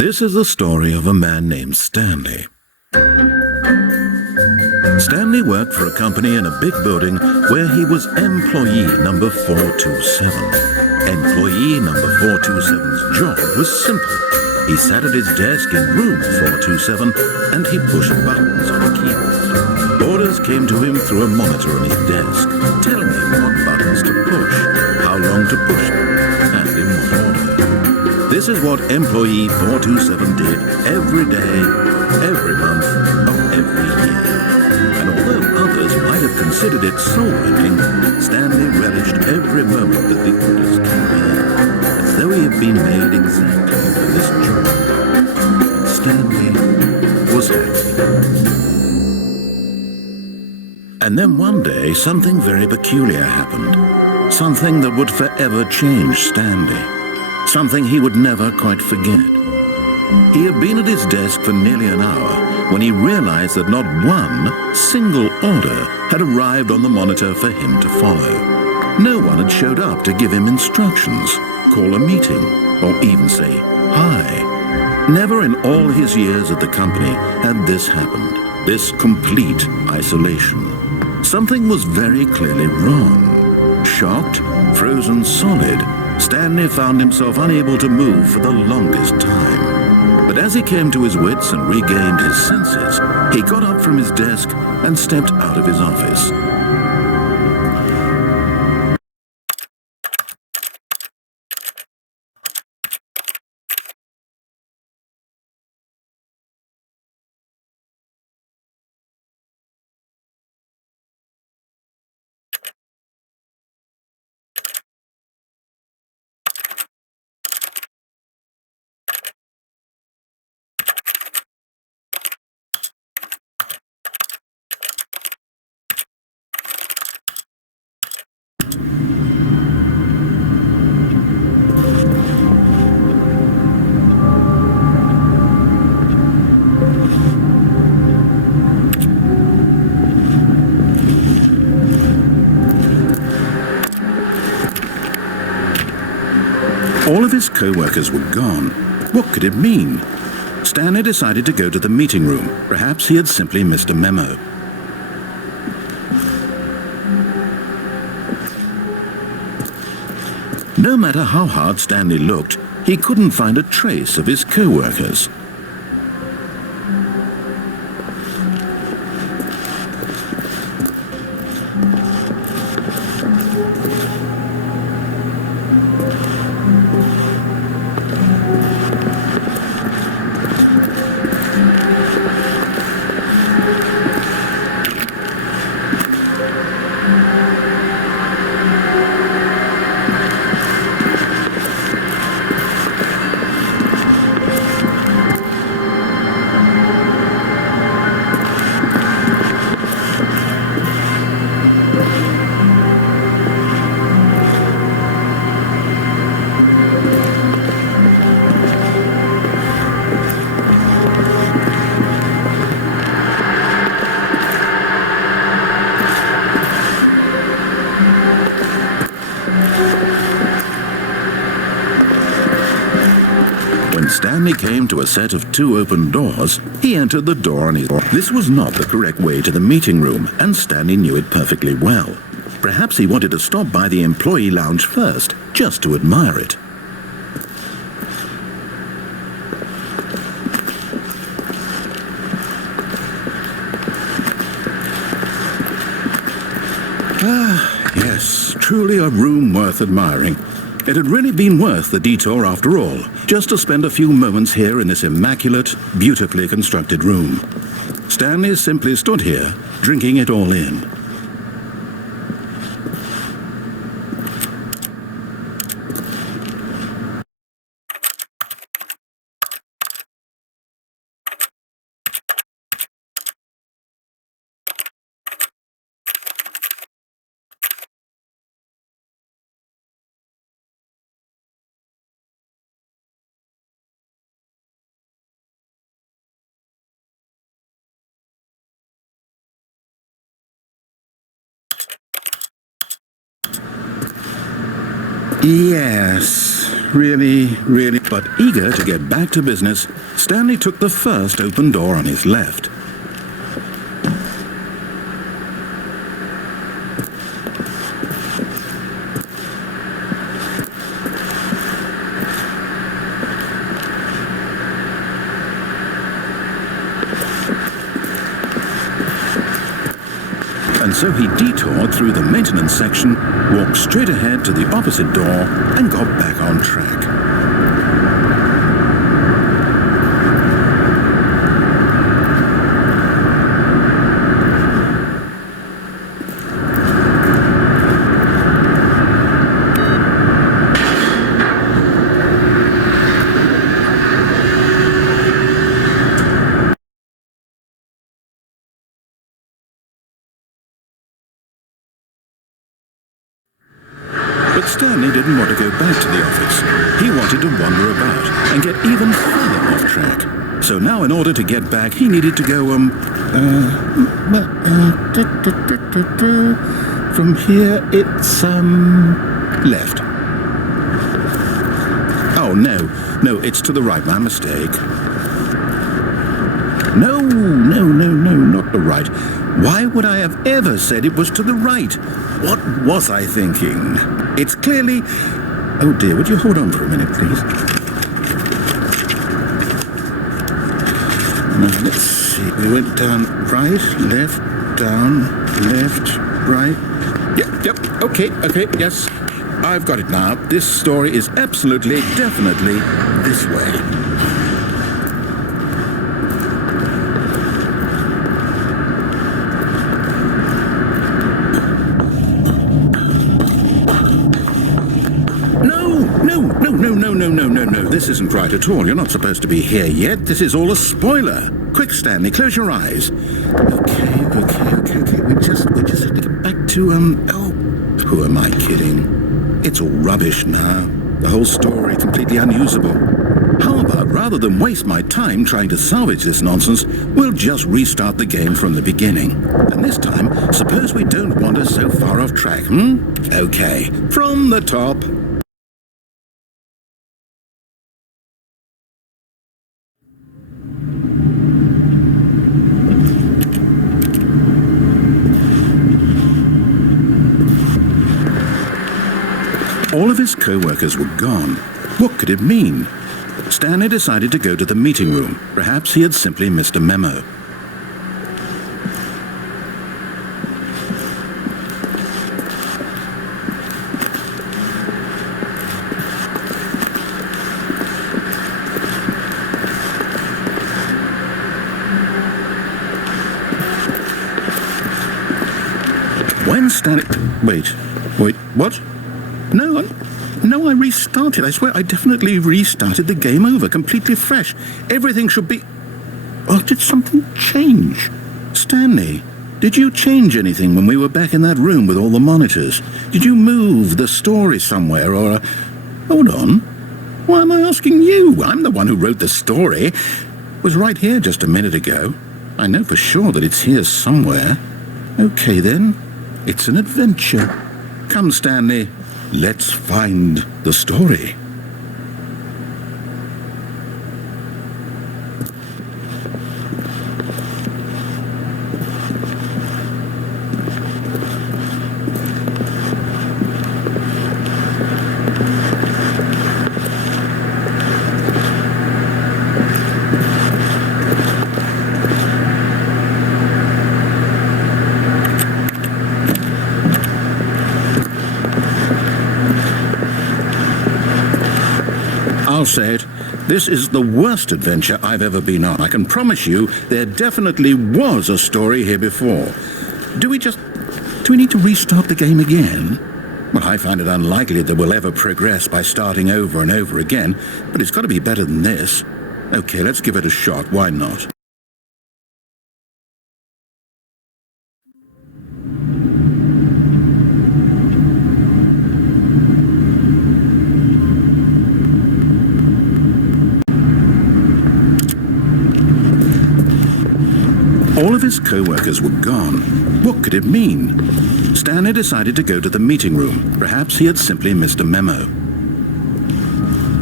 This is the story of a man named Stanley. Stanley worked for a company in a big building where he was employee number 427. Employee number 427's job was simple. He sat at his desk in room 427 and he pushed buttons on a keyboard. Orders came to him through a monitor on his desk, telling him what buttons to push, how long to push them, and in what order. This is what employee 427 did every day, every month, of every year. And although others might have considered it soul-winning, Stanley relished every moment that the orders came in, as though he had been made exactly for this job. And Stanley was happy. And then one day, something very peculiar happened. Something that would forever change Stanley. Something he would never quite forget. He had been at his desk for nearly an hour when he realized that not one single order had arrived on the monitor for him to follow. No one had showed up to give him instructions, call a meeting, or even say hi. Never in all his years at the company had this happened, this complete isolation. Something was very clearly wrong. Shocked, frozen solid, Stanley found himself unable to move for the longest time. But as he came to his wits and regained his senses, he got up from his desk and stepped out of his office. All of his co-workers were gone. What could it mean? Stanley decided to go to the meeting room. Perhaps he had simply missed a memo. No matter how hard Stanley looked, he couldn't find a trace of his co-workers. Stanley came to a set of 2 open doors. He entered the door on his own. This was not the correct way to the meeting room, and Stanley knew it perfectly well. Perhaps he wanted to stop by the employee lounge first, just to admire it. Yes, truly a room worth admiring. It had really been worth the detour after all, just to spend a few moments here in this immaculate, beautifully constructed room. Stanley simply stood here, drinking it all in. Yes, really, but eager to get back to business, Stanley took the first open door on his left. And so he detoured through the maintenance section, walked straight ahead to the opposite door, and got back on track. But Stanley didn't want to go back to the office. He wanted to wander about and get even further off track. So now in order to get back, he needed to go, from here it's, left. Oh, no, it's to the right, my mistake. No, not the right. Why would I have ever said it was to the right? What was I thinking? It's clearly... Oh dear, would you hold on for a minute, please? Now, let's see, we went down right, left, down, left, right. Yep, okay, yes. I've got it now. This story is absolutely, definitely this way. No, this isn't right at all. You're not supposed to be here yet. This is all a spoiler. Quick, Stanley, close your eyes. Okay. We just have to get back to, who am I kidding? It's all rubbish now. The whole story completely unusable. How about, rather than waste my time trying to salvage this nonsense, we'll just restart the game from the beginning. And this time, suppose we don't wander so far off track, Okay, from the top. All of his co-workers were gone. What could it mean? Stanley decided to go to the meeting room. Perhaps he had simply missed a memo. When Stanley... Wait, what? No, I restarted. I swear I definitely restarted the game over, completely fresh. Everything should be... Oh, did something change? Stanley, did you change anything when we were back in that room with all the monitors? Did you move the story somewhere, or... Hold on. Why am I asking you? I'm the one who wrote the story. It was right here just a minute ago. I know for sure that it's here somewhere. Okay, then. It's an adventure. Come, Stanley. Let's find the story. I'll say it, this is the worst adventure I've ever been on. I can promise you there definitely was a story here before. Do we need to restart the game again? Well, I find it unlikely that we'll ever progress by starting over and over again, but it's got to be better than this. Okay, let's give it a shot. Why not? All of his co-workers were gone. What could it mean? Stanley decided to go to the meeting room. Perhaps he had simply missed a memo.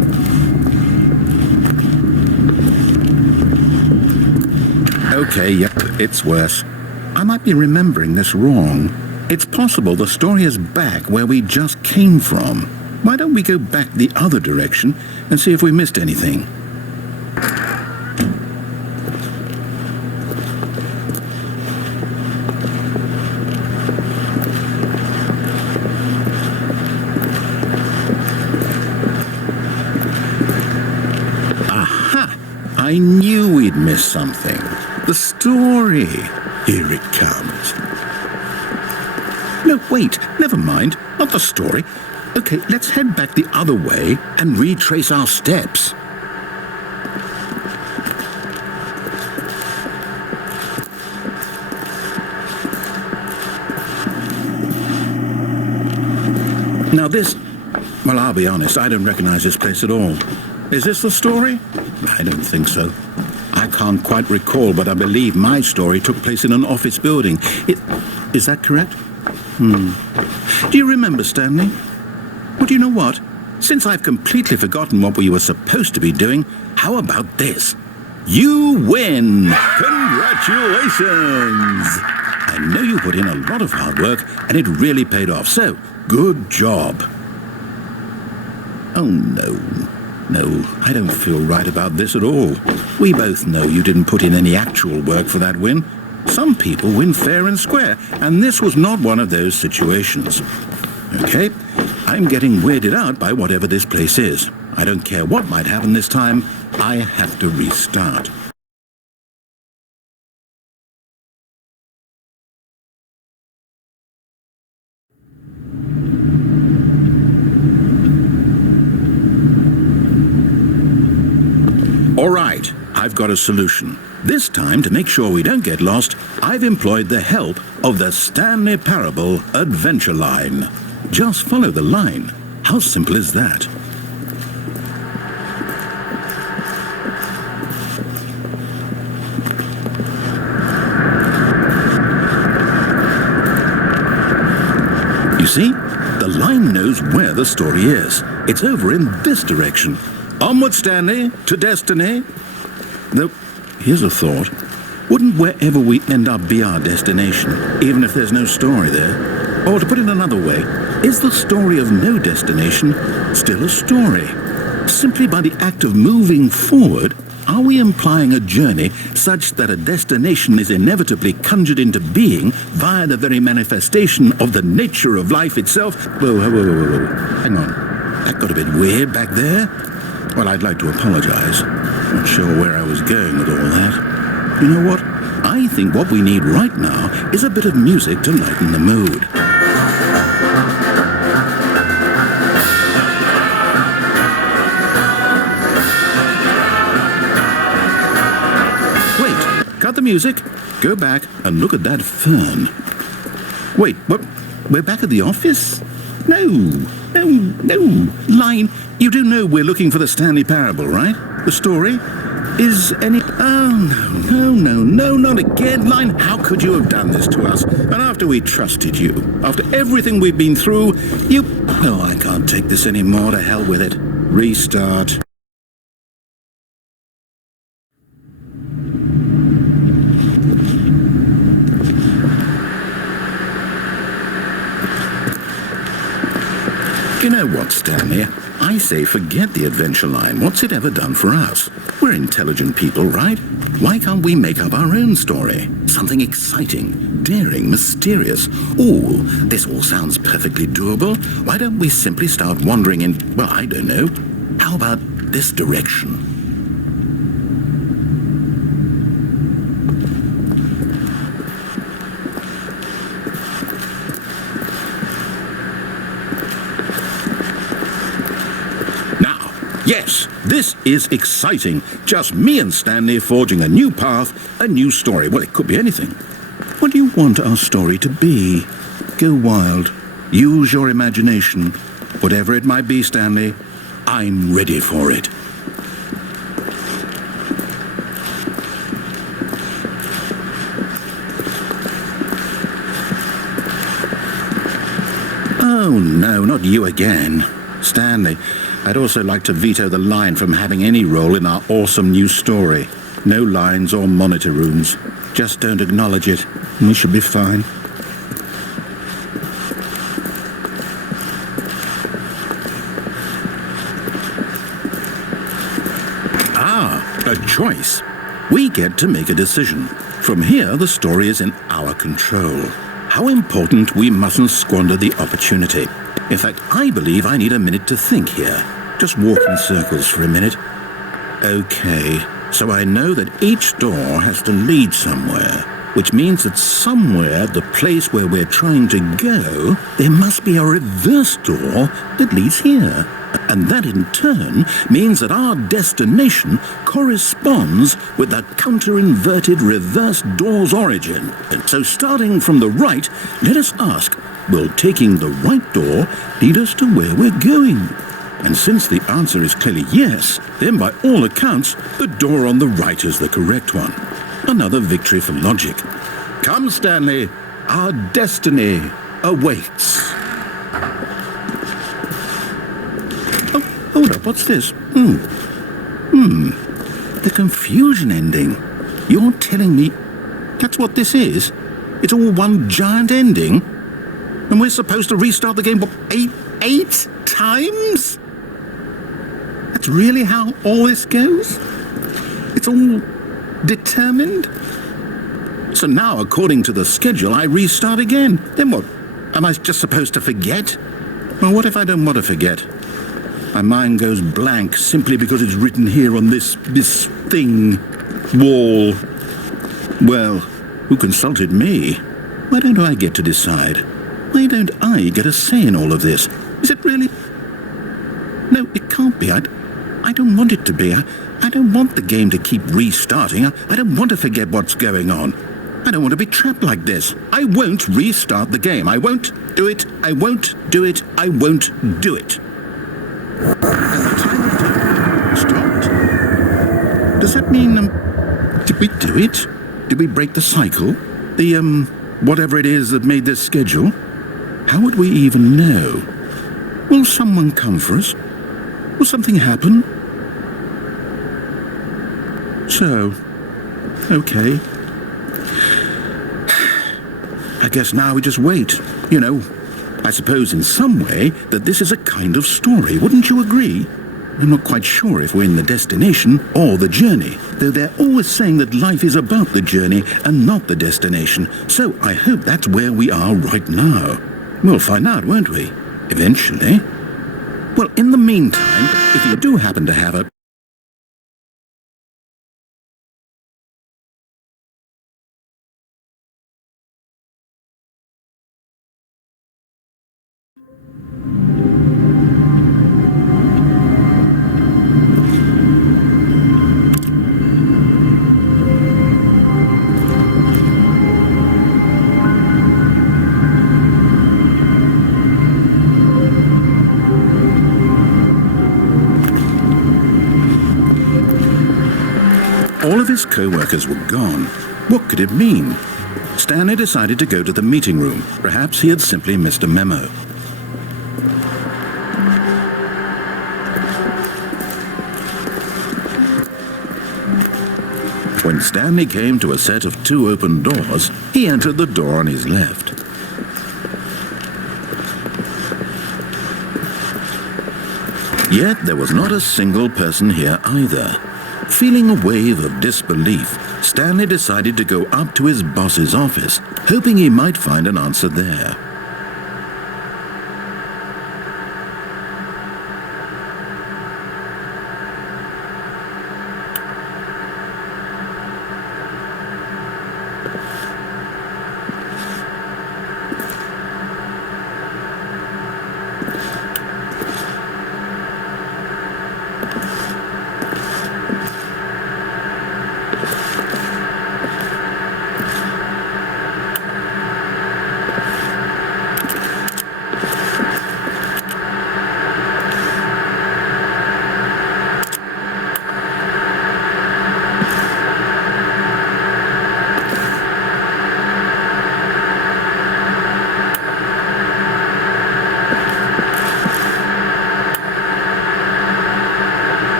Okay, yeah, it's worse. I might be remembering this wrong. It's possible the story is back where we just came from. Why don't we go back the other direction and see if we missed anything? Aha! I knew we'd miss something. The story. Here it comes. No, wait, never mind. Not the story. Okay, let's head back the other way and retrace our steps. Now this... well, I'll be honest, I don't recognize this place at all. Is this the story? I don't think so. I can't quite recall, but I believe my story took place in an office building. Is that correct? Do you remember, Stanley? Well, do you know what? Since I've completely forgotten what we were supposed to be doing, how about this? You win! Congratulations! I know you put in a lot of hard work, and it really paid off, so good job. Oh, no. No, I don't feel right about this at all. We both know you didn't put in any actual work for that win. Some people win fair and square, and this was not one of those situations. Okay, I'm getting weirded out by whatever this place is. I don't care what might happen this time. I have to restart. All right, I've got a solution. This time, to make sure we don't get lost, I've employed the help of the Stanley Parable Adventure Line. Just follow the line. How simple is that? You see? The line knows where the story is. It's over in this direction. Onward, Stanley, to destiny. Though, here's a thought. Wouldn't wherever we end up be our destination, even if there's no story there? Or to put it another way, is the story of no destination still a story? Simply by the act of moving forward, are we implying a journey such that a destination is inevitably conjured into being via the very manifestation of the nature of life itself? Whoa. Hang on. That got a bit weird back there. Well, I'd like to apologize. Not sure where I was going with all that. You know what? I think what we need right now is a bit of music to lighten the mood. Wait, cut the music. Go back and look at that fern. Wait, what? We're back at the office? No. Line, you do know we're looking for the Stanley Parable, right? The story? Is any... Oh, no, not again. Line, how could you have done this to us? And after we trusted you, after everything we've been through, you... Oh, I can't take this anymore. To hell with it. Restart. You know what, Stanley? I say forget the adventure line. What's it ever done for us? We're intelligent people, right? Why can't we make up our own story? Something exciting, daring, mysterious. Ooh, this all sounds perfectly doable. Why don't we simply start wandering in, well, I don't know. How about this direction? Yes, this is exciting. Just me and Stanley forging a new path, a new story. Well, it could be anything. What do you want our story to be? Go wild. Use your imagination. Whatever it might be, Stanley, I'm ready for it. Oh, no, not you again. Stanley, I'd also like to veto the line from having any role in our awesome new story. No lines or monitor rooms. Just don't acknowledge it. We should be fine. A choice. We get to make a decision. From here, the story is in our control. How important, we mustn't squander the opportunity. In fact, I believe I need a minute to think here. Just walk in circles for a minute. Okay, so I know that each door has to lead somewhere, which means that somewhere, the place where we're trying to go, there must be a reverse door that leads here. And that in turn means that our destination corresponds with the counter-inverted reverse door's origin. And so starting from the right, let us ask, will taking the right door lead us to where we're going? And since the answer is clearly yes, then by all accounts, the door on the right is the correct one. Another victory for logic. Come, Stanley, our destiny awaits. Hold up, what's this? The confusion ending. You're telling me that's what this is? It's all one giant ending? And we're supposed to restart the game, what, eight times? That's really how all this goes? It's all determined? So now, according to the schedule, I restart again. Then what? Am I just supposed to forget? Well, what if I don't want to forget? My mind goes blank simply because it's written here on this thing, wall. Well, who consulted me? Why don't I get to decide? Why don't I get a say in all of this? Is it really? No, it can't be. I don't want it to be. I don't want the game to keep restarting. I don't want to forget what's going on. I don't want to be trapped like this. I won't restart the game. I won't do it. I won't do it. I won't do it. And the timer stopped. Does that mean, did we do it? Did we break the cycle? The, whatever it is that made this schedule? How would we even know? Will someone come for us? Will something happen? So, okay. I guess now we just wait, you know. I suppose in some way that this is a kind of story, wouldn't you agree? I'm not quite sure if we're in the destination or the journey, though they're always saying that life is about the journey and not the destination, so I hope that's where we are right now. We'll find out, won't we? Eventually. Well, in the meantime, if you do happen to have a all of his co-workers were gone. What could it mean? Stanley decided to go to the meeting room. Perhaps he had simply missed a memo. When Stanley came to a set of 2 open doors, he entered the door on his left. Yet there was not a single person here either. Feeling a wave of disbelief, Stanley decided to go up to his boss's office, hoping he might find an answer there.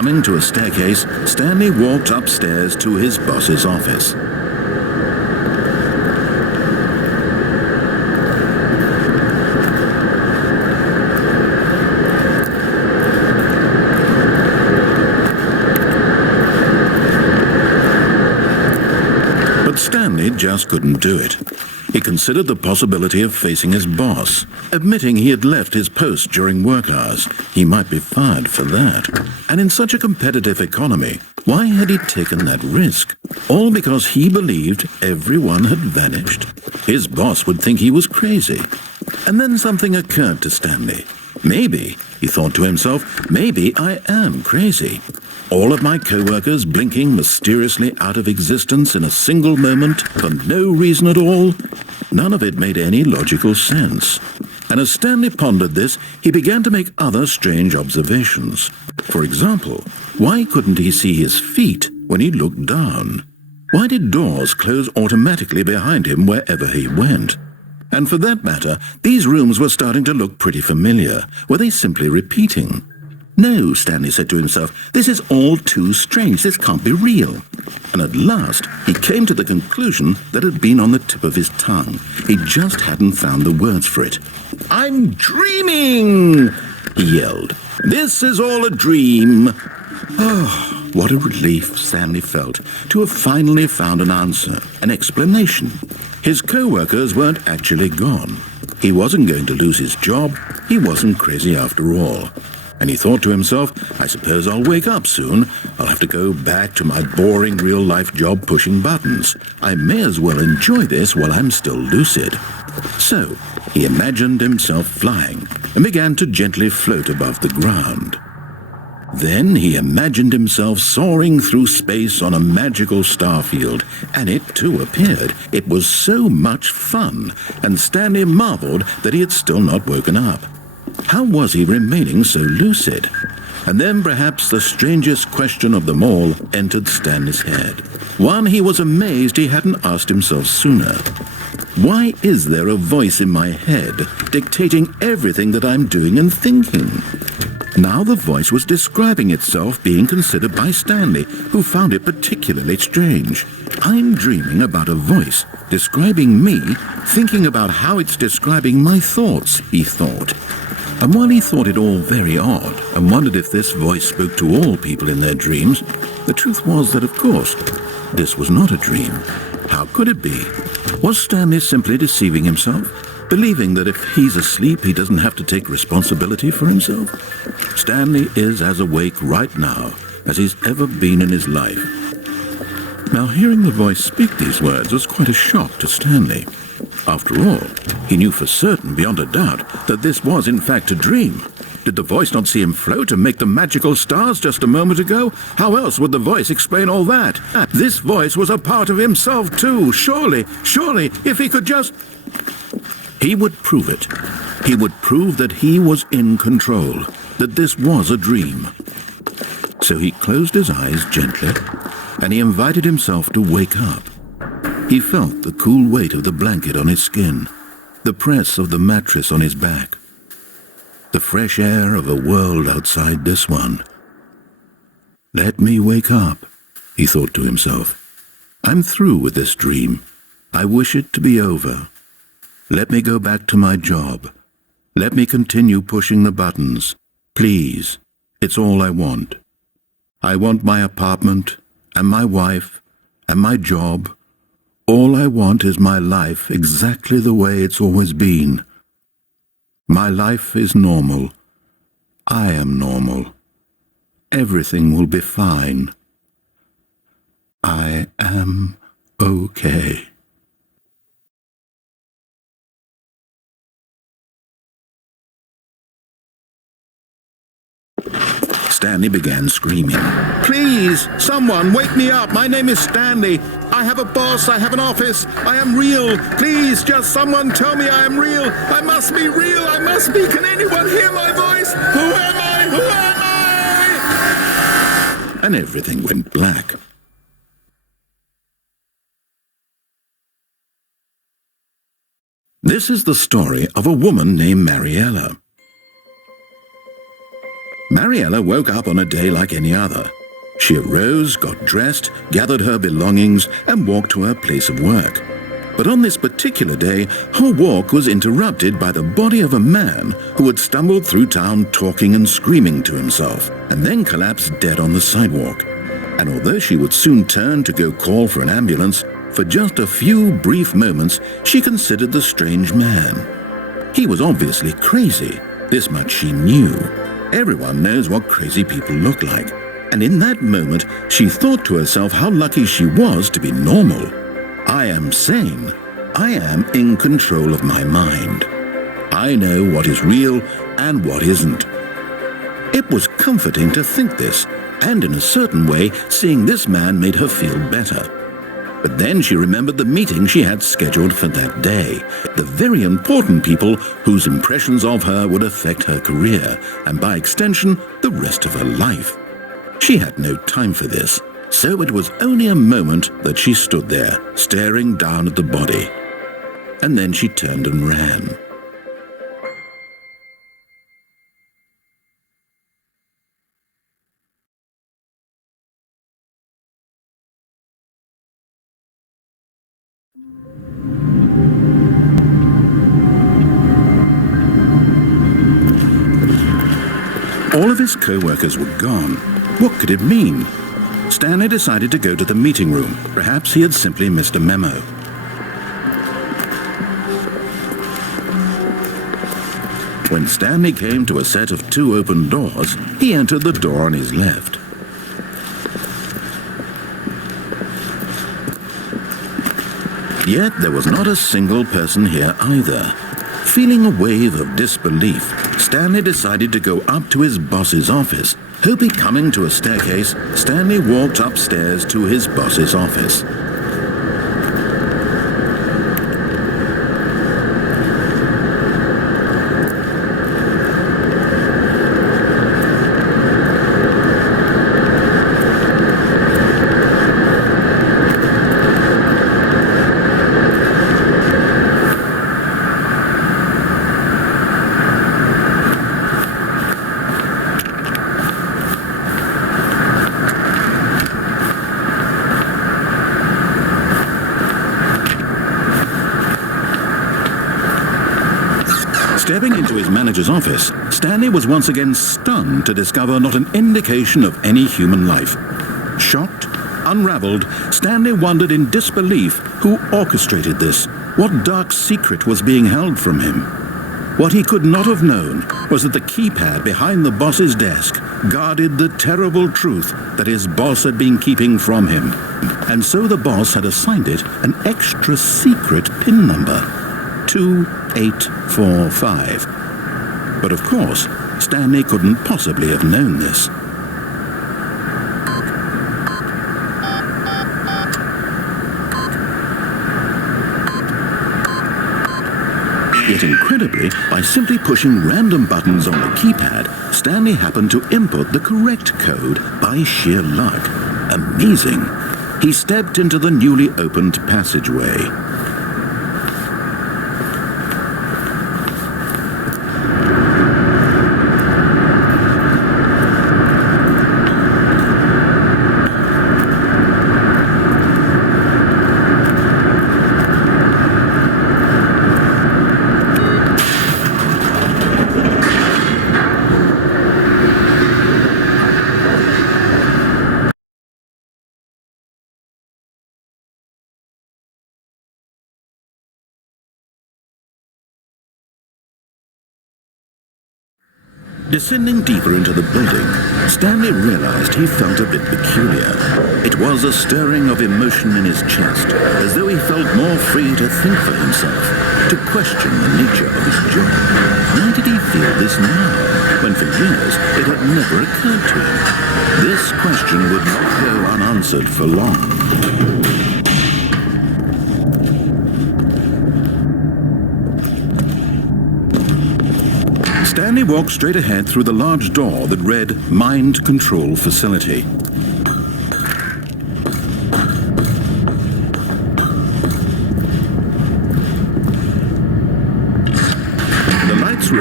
Coming to a staircase, Stanley walked upstairs to his boss's office. But Stanley just couldn't do it. He considered the possibility of facing his boss, admitting he had left his post during work hours. He might be fired for that. And in such a competitive economy, why had he taken that risk? All because he believed everyone had vanished. His boss would think he was crazy. And then something occurred to Stanley. Maybe, he thought to himself, maybe I am crazy. All of my co-workers blinking mysteriously out of existence in a single moment for no reason at all. None of it made any logical sense. And as Stanley pondered this, he began to make other strange observations. For example, why couldn't he see his feet when he looked down? Why did doors close automatically behind him wherever he went? And for that matter, these rooms were starting to look pretty familiar. Were they simply repeating? No, Stanley said to himself, this is all too strange. This can't be real. And at last, he came to the conclusion that had been on the tip of his tongue. He just hadn't found the words for it. I'm dreaming, he yelled. This is all a dream. Oh, what a relief Stanley felt to have finally found an answer, an explanation. His co-workers weren't actually gone. He wasn't going to lose his job. He wasn't crazy after all. And he thought to himself, I suppose I'll wake up soon. I'll have to go back to my boring real-life job pushing buttons. I may as well enjoy this while I'm still lucid. So, he imagined himself flying and began to gently float above the ground. Then he imagined himself soaring through space on a magical starfield, and it too appeared. It was so much fun, and Stanley marveled that he had still not woken up. How was he remaining so lucid? And then perhaps the strangest question of them all entered Stanley's head. One he was amazed he hadn't asked himself sooner. Why is there a voice in my head dictating everything that I'm doing and thinking? Now the voice was describing itself being considered by Stanley, who found it particularly strange. I'm dreaming about a voice describing me, thinking about how it's describing my thoughts, he thought. And while he thought it all very odd and wondered if this voice spoke to all people in their dreams, the truth was that, of course, this was not a dream. How could it be? Was Stanley simply deceiving himself, believing that if he's asleep he doesn't have to take responsibility for himself? Stanley is as awake right now as he's ever been in his life. Now, hearing the voice speak these words was quite a shock to Stanley. After all, he knew for certain, beyond a doubt, that this was in fact a dream. Did the voice not see him float and make the magical stars just a moment ago? How else would the voice explain all that? This voice was a part of himself too. Surely, if he could just... He would prove it. He would prove that he was in control, that this was a dream. So he closed his eyes gently, and he invited himself to wake up. He felt the cool weight of the blanket on his skin, the press of the mattress on his back, the fresh air of a world outside this one. Let me wake up, he thought to himself. I'm through with this dream. I wish it to be over. Let me go back to my job. Let me continue pushing the buttons. Please, it's all I want. I want my apartment, and my wife, and my job. All I want is my life exactly the way it's always been. My life is normal. I am normal. Everything will be fine. I am okay. Stanley began screaming. Please, someone, wake me up. My name is Stanley. I have a boss. I have an office. I am real. Please, just someone tell me I am real. I must be real. I must be. Can anyone hear my voice? Who am I? Who am I? And everything went black. This is the story of a woman named Mariella. Mariella woke up on a day like any other. She arose, got dressed, gathered her belongings, and walked to her place of work. But on this particular day, her walk was interrupted by the body of a man who had stumbled through town talking and screaming to himself, and then collapsed dead on the sidewalk. And although she would soon turn to go call for an ambulance, for just a few brief moments she considered the strange man. He was obviously crazy. This much she knew. Everyone knows what crazy people look like. And in that moment, she thought to herself how lucky she was to be normal. I am sane. I am in control of my mind. I know what is real and what isn't. It was comforting to think this, and in a certain way, seeing this man made her feel better. But then she remembered the meeting she had scheduled for that day, the very important people whose impressions of her would affect her career, and by extension, the rest of her life. She had no time for this, so it was only a moment that she stood there, staring down at the body. And then she turned and ran. All of his co-workers were gone. What could it mean? Stanley decided to go to the meeting room. Perhaps he had simply missed a memo. When Stanley came to a set of 2 open doors, he entered the door on his left. Yet there was not a single person here either. Feeling a wave of disbelief, Stanley decided to go up to his boss's office. Hoping coming to a staircase, Stanley walked upstairs to his boss's office. Stepping into his manager's office, Stanley was once again stunned to discover not an indication of any human life. Shocked, unraveled, Stanley wondered in disbelief who orchestrated this, what dark secret was being held from him. What he could not have known was that the keypad behind the boss's desk guarded the terrible truth that his boss had been keeping from him. And so the boss had assigned it an extra secret PIN number. 2845. But of course, Stanley couldn't possibly have known this. Yet incredibly, by simply pushing random buttons on the keypad, Stanley happened to input the correct code by sheer luck. Amazing. He stepped into the newly opened passageway. Descending deeper into the building, Stanley realized he felt a bit peculiar. It was a stirring of emotion in his chest, as though he felt more free to think for himself, to question the nature of his job. Why did he feel this now, when for years it had never occurred to him? This question would not go unanswered for long. Stanley walked straight ahead through the large door that read Mind Control Facility. The lights rose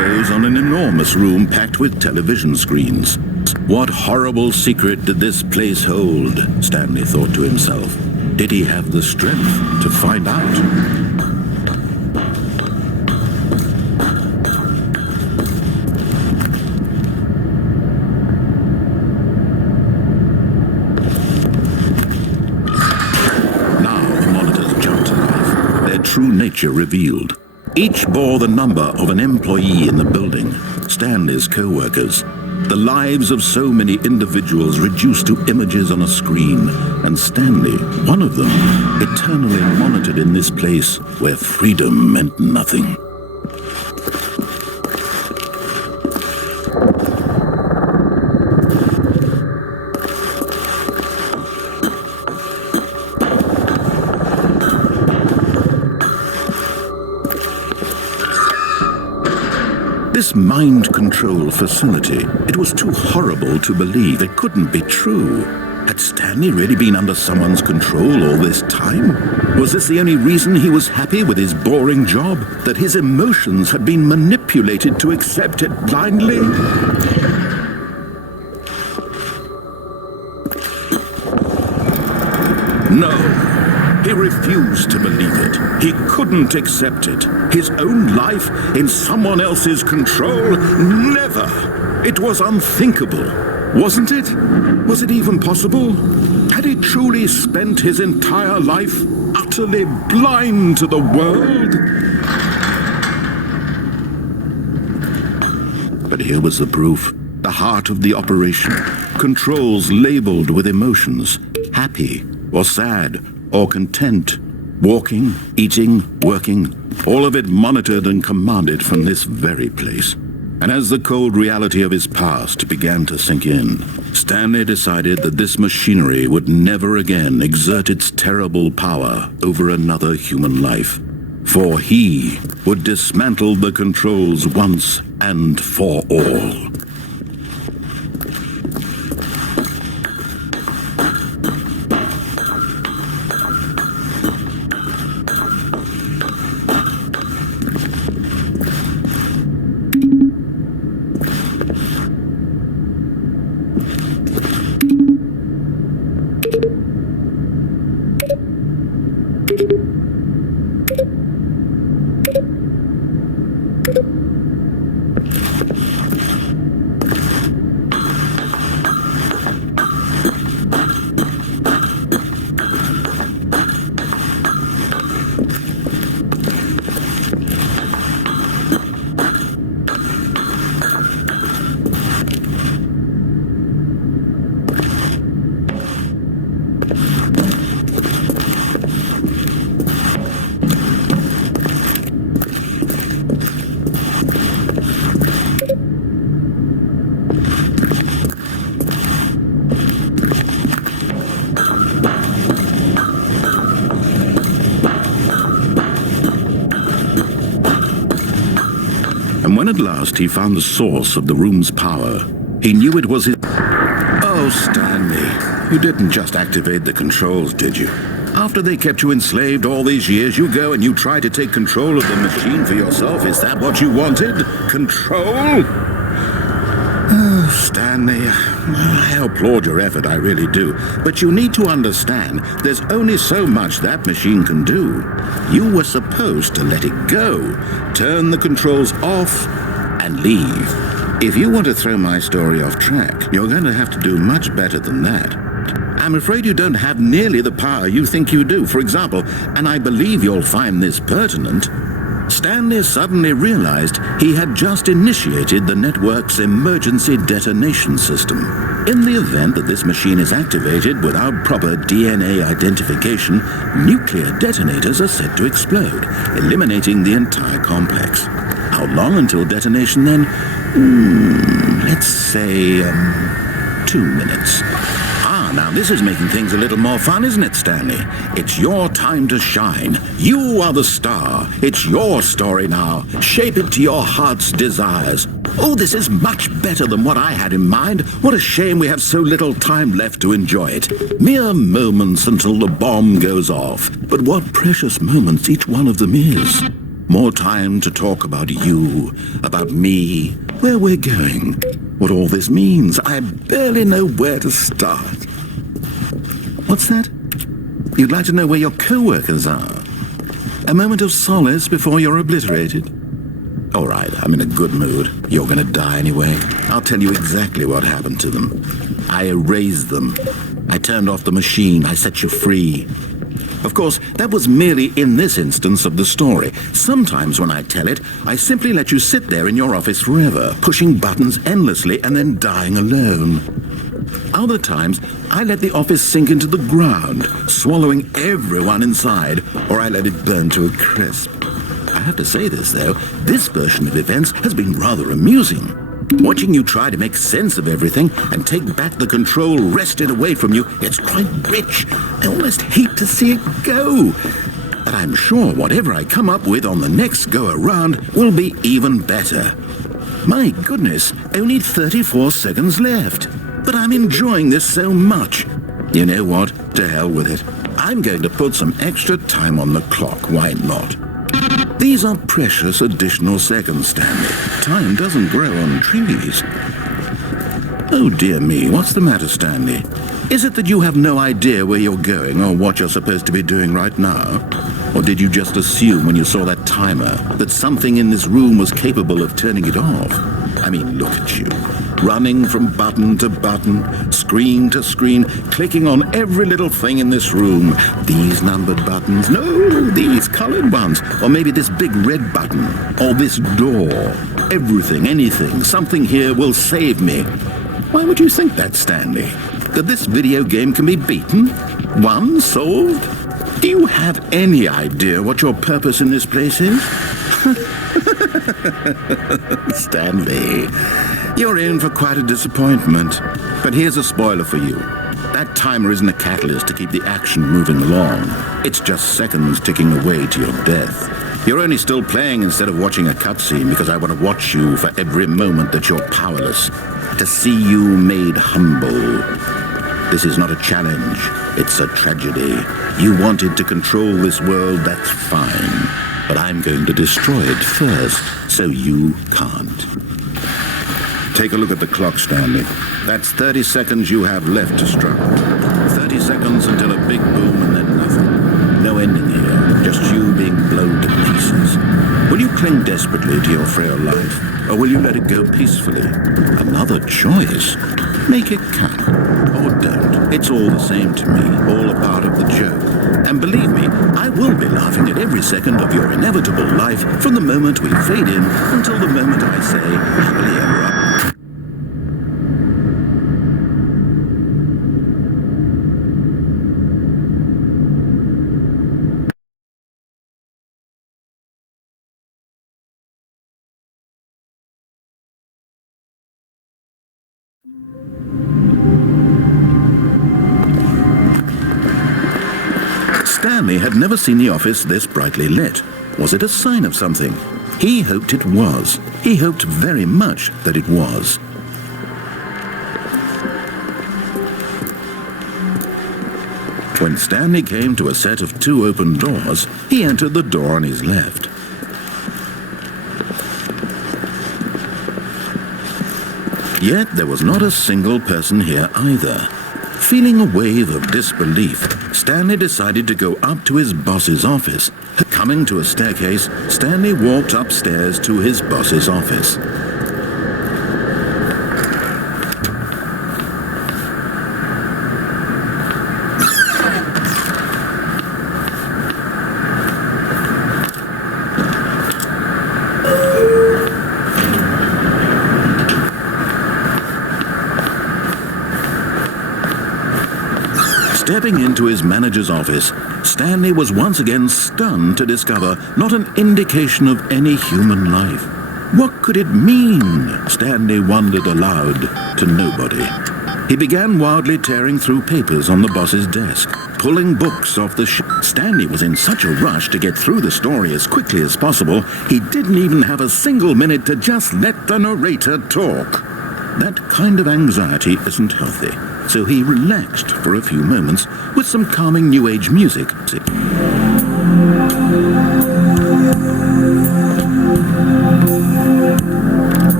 windows on an enormous room packed with television screens. What horrible secret did this place hold? Stanley thought to himself. Did he have the strength to find out? True nature revealed. Each bore the number of an employee in the building, Stanley's co-workers. The lives of so many individuals reduced to images on a screen, and Stanley, one of them, eternally monitored in this place where freedom meant nothing. This mind control facility, it was too horrible to believe. It couldn't be true. Had Stanley really been under someone's control all this time? Was this the only reason he was happy with his boring job? That his emotions had been manipulated to accept it blindly? No. He refused to believe it. He couldn't accept it. His own life in someone else's control? Never! It was unthinkable. Wasn't it? Was it even possible? Had he truly spent his entire life utterly blind to the world? But here was the proof. The heart of the operation. Controls labeled with emotions. Happy or sad or content, walking, eating, working, all of it monitored and commanded from this very place. And as the cold reality of his past began to sink in, Stanley decided that this machinery would never again exert its terrible power over another human life. For he would dismantle the controls once and for all. And when at last he found the source of the room's power, he knew it was his... Oh, Stanley, you didn't just activate the controls, did you? After they kept you enslaved all these years, you go and you try to take control of the machine for yourself. Is that what you wanted? Control? Oh, Stanley, I applaud your effort, I really do. But you need to understand, there's only so much that machine can do. You were supposed to let it go, turn the controls off, and leave. If you want to throw my story off track, you're going to have to do much better than that. I'm afraid you don't have nearly the power you think you do. For example, and I believe you'll find this pertinent, Stanley suddenly realized he had just initiated the network's emergency detonation system. In the event that this machine is activated without proper DNA identification, nuclear detonators are set to explode, eliminating the entire complex. How long until detonation then? Let's say, 2 minutes. Now this is making things a little more fun, isn't it, Stanley? It's your time to shine. You are the star. It's your story now. Shape it to your heart's desires. Oh, this is much better than what I had in mind. What a shame we have so little time left to enjoy it. Mere moments until the bomb goes off. But what precious moments each one of them is. More time to talk about you, about me, where we're going, what all this means. I barely know where to start. What's that? You'd like to know where your co-workers are? A moment of solace before you're obliterated? All right, I'm in a good mood. You're gonna die anyway. I'll tell you exactly what happened to them. I erased them. I turned off the machine. I set you free. Of course, that was merely in this instance of the story. Sometimes when I tell it, I simply let you sit there in your office forever, pushing buttons endlessly and then dying alone. Other times, I let the office sink into the ground, swallowing everyone inside, or I let it burn to a crisp. I have to say this, though, this version of events has been rather amusing. Watching you try to make sense of everything and take back the control wrested away from you, it's quite rich. I almost hate to see it go. But I'm sure whatever I come up with on the next go-around will be even better. My goodness, only 34 seconds left. But I'm enjoying this so much. You know what? To hell with it. I'm going to put some extra time on the clock. Why not? These are precious additional seconds, Stanley. Time doesn't grow on trees. Oh dear me, what's the matter, Stanley? Is it that you have no idea where you're going or what you're supposed to be doing right now? Or did you just assume when you saw that timer that something in this room was capable of turning it off? I mean, look at you. Running from button to button, screen to screen, clicking on every little thing in this room. These numbered buttons, no, these colored ones, or maybe this big red button, or this door. Everything, anything, something here will save me. Why would you think that, Stanley? That this video game can be beaten? Won? Solved? Do you have any idea what your purpose in this place is? Stanley, you're in for quite a disappointment. But here's a spoiler for you. That timer isn't a catalyst to keep the action moving along. It's just seconds ticking away to your death. You're only still playing instead of watching a cutscene because I want to watch you for every moment that you're powerless. To see you made humble. This is not a challenge. It's a tragedy. You wanted to control this world, that's fine. But I'm going to destroy it first, so you can't. Take a look at the clock, Stanley. That's 30 seconds you have left to struggle. 30 seconds until a big boom and then nothing. No ending here, just you being blown to pieces. Will you cling desperately to your frail life, or will you let it go peacefully? Another choice. Make it count, or don't. It's all the same to me, all a part of the joke. And believe me, I will be laughing at every second of your inevitable life from the moment we fade in until the moment I say, happily ever after. Stanley had never seen the office this brightly lit. Was it a sign of something? He hoped it was. He hoped very much that it was. When Stanley came to a set of 2 open doors, he entered the door on his left. Yet there was not a single person here either. Feeling a wave of disbelief, Stanley decided to go up to his boss's office. Coming to a staircase, Stanley walked upstairs to his boss's office. Stepping into his manager's office, Stanley was once again stunned to discover not an indication of any human life. What could it mean? Stanley wondered aloud to nobody. He began wildly tearing through papers on the boss's desk, pulling books off the shelf. Stanley was in such a rush to get through the story as quickly as possible, he didn't even have a single minute to just let the narrator talk. That kind of anxiety isn't healthy. So he relaxed for a few moments with some calming New Age music.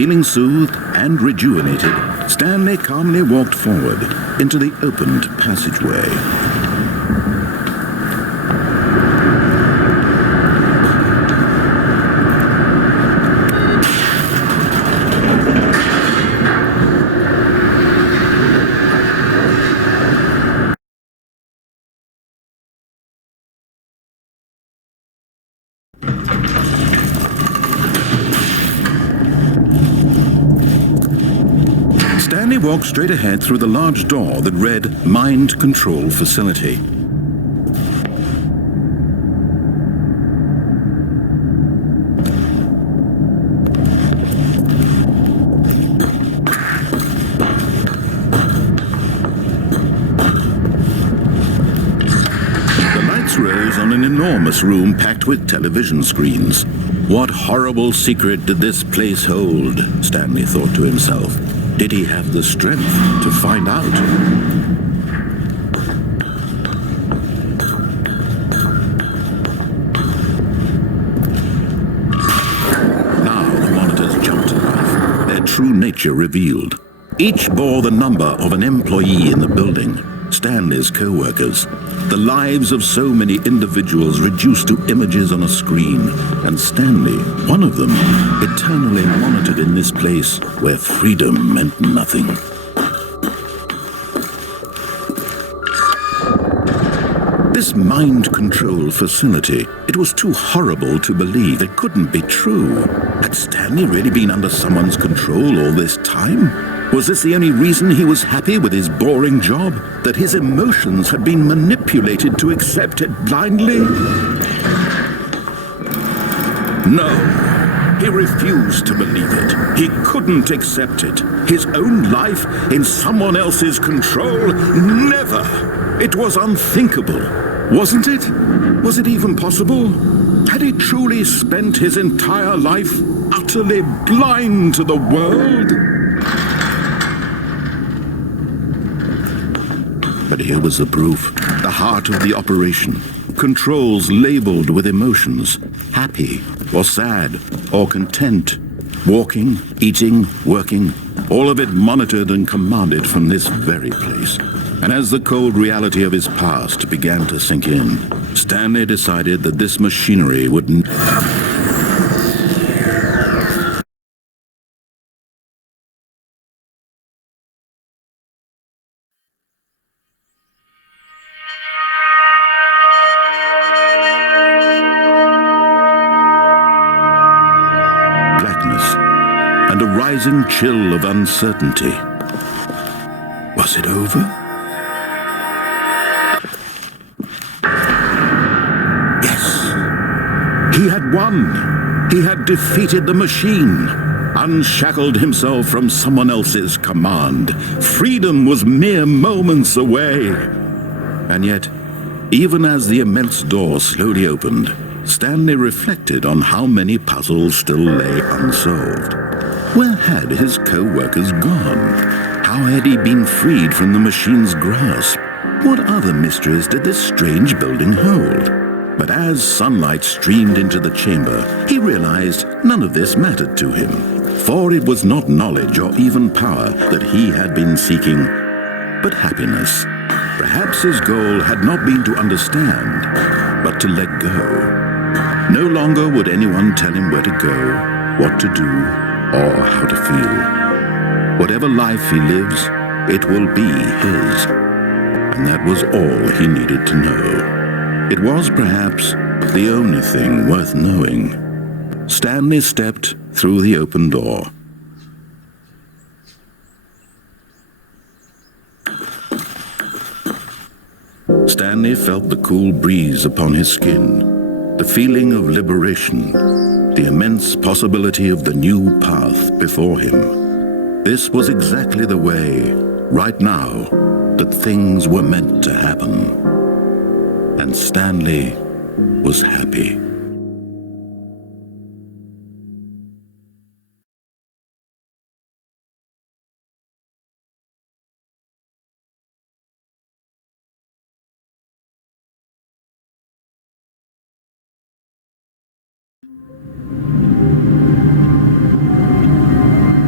Feeling soothed and rejuvenated, Stanley calmly walked forward into the opened passageway. Stanley walked straight ahead through the large door that read Mind Control Facility. The lights rose on an enormous room packed with television screens. What horrible secret did this place hold? Stanley thought to himself. Did he have the strength to find out? Now the monitors jumped to life, their true nature revealed. Each bore the number of an employee in the building, Stanley's co-workers. The lives of so many individuals reduced to images on a screen, and Stanley, one of them, eternally monitored in this place where freedom meant nothing. This mind control facility, it was too horrible to believe. It couldn't be true. Had Stanley really been under someone's control all this time? Was this the only reason he was happy with his boring job? That his emotions had been manipulated to accept it blindly? No, he refused to believe it. He couldn't accept it. His own life in someone else's control? Never! It was unthinkable. Wasn't it? Was it even possible? Had he truly spent his entire life utterly blind to the world? But here was the proof, the heart of the operation. Controls labeled with emotions, happy or sad or content. Walking, eating, working, all of it monitored and commanded from this very place. And as the cold reality of his past began to sink in, Stanley decided that this machinery would and a rising chill of uncertainty. Was it over? Yes. He had won. He had defeated the machine, unshackled himself from someone else's command. Freedom was mere moments away. And yet, even as the immense door slowly opened, Stanley reflected on how many puzzles still lay unsolved. Where had his co-workers gone? How had he been freed from the machine's grasp? What other mysteries did this strange building hold? But as sunlight streamed into the chamber, he realized none of this mattered to him. For it was not knowledge or even power that he had been seeking, but happiness. Perhaps his goal had not been to understand, but to let go. No longer would anyone tell him where to go, what to do, or how to feel. Whatever life he lives, it will be his. And that was all he needed to know. It was perhaps the only thing worth knowing. Stanley stepped through the open door. Stanley felt the cool breeze upon his skin, the feeling of liberation, the immense possibility of the new path before him. This was exactly the way, right now, that things were meant to happen. And Stanley was happy.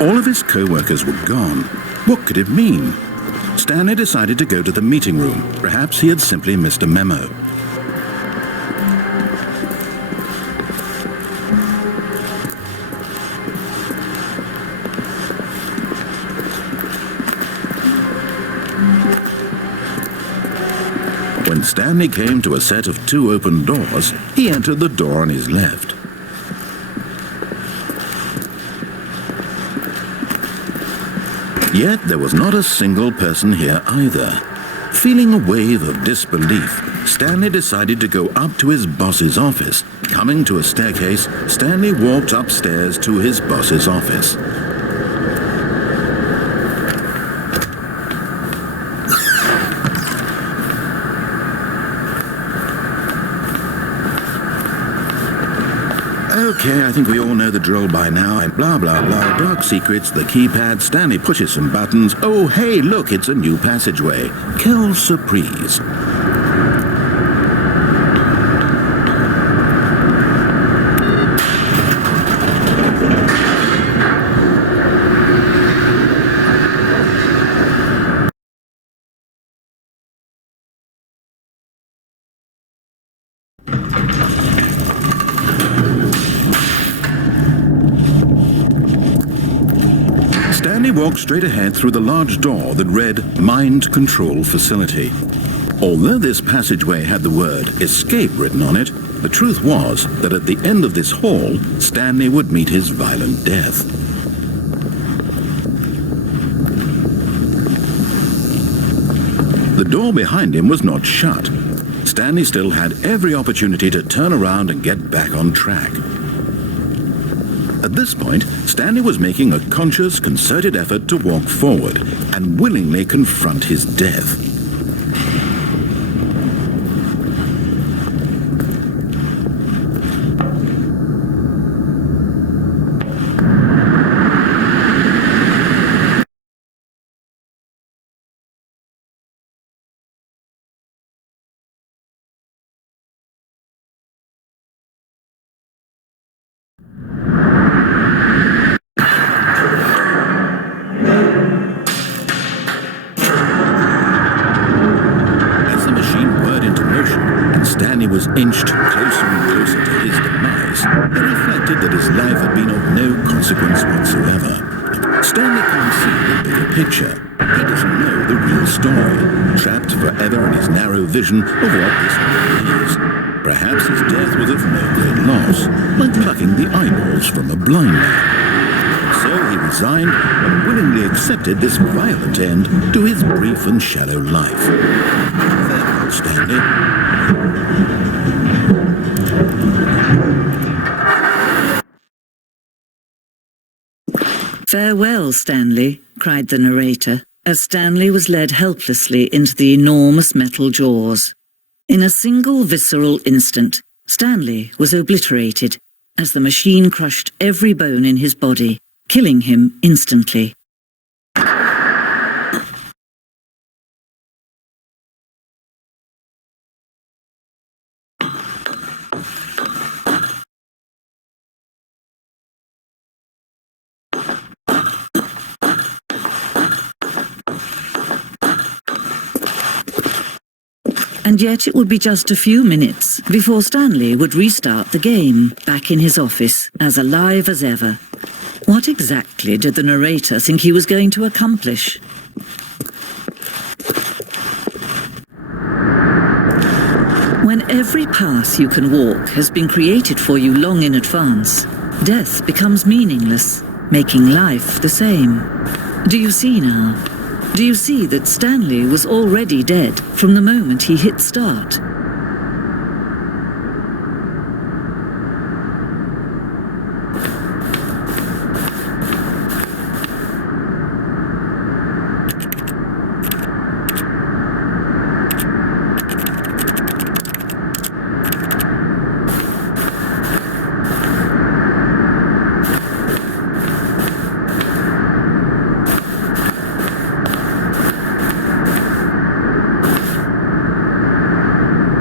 All of his co-workers were gone. What could it mean? Stanley decided to go to the meeting room. Perhaps he had simply missed a memo. When Stanley came to a set of 2 open doors, he entered the door on his left. Yet there was not a single person here either. Feeling a wave of disbelief, Stanley decided to go up to his boss's office. Coming to a staircase, Stanley walked upstairs to his boss's office. Okay, I think we all know the drill by now. And blah, blah, blah. Dark secrets, the keypad. Stanley pushes some buttons. Oh, hey, look, it's a new passageway. Quelle surprise. Stanley walked straight ahead through the large door that read Mind Control Facility. Although this passageway had the word Escape written on it, the truth was that at the end of this hall, Stanley would meet his violent death. The door behind him was not shut. Stanley still had every opportunity to turn around and get back on track. At this point, Stanley was making a conscious, concerted effort to walk forward and willingly confront his death. Stanley was inched closer and closer to his demise, he reflected that his life had been of no consequence whatsoever. Stanley can't see the bigger picture. He doesn't know the real story, trapped forever in his narrow vision of what this world is. Perhaps his death was of no great loss, like plucking the eyeballs from a blind man. So he resigned and willingly accepted this violent end to his brief and shallow life. Farewell, Stanley. "Farewell, Stanley," cried the narrator, as Stanley was led helplessly into the enormous metal jaws. In a single visceral instant, Stanley was obliterated as the machine crushed every bone in his body, killing him instantly. And yet it would be just a few minutes before Stanley would restart the game, back in his office, as alive as ever. What exactly did the narrator think he was going to accomplish? When every path you can walk has been created for you long in advance, death becomes meaningless, making life the same. Do you see now? Do you see that Stanley was already dead from the moment he hit start?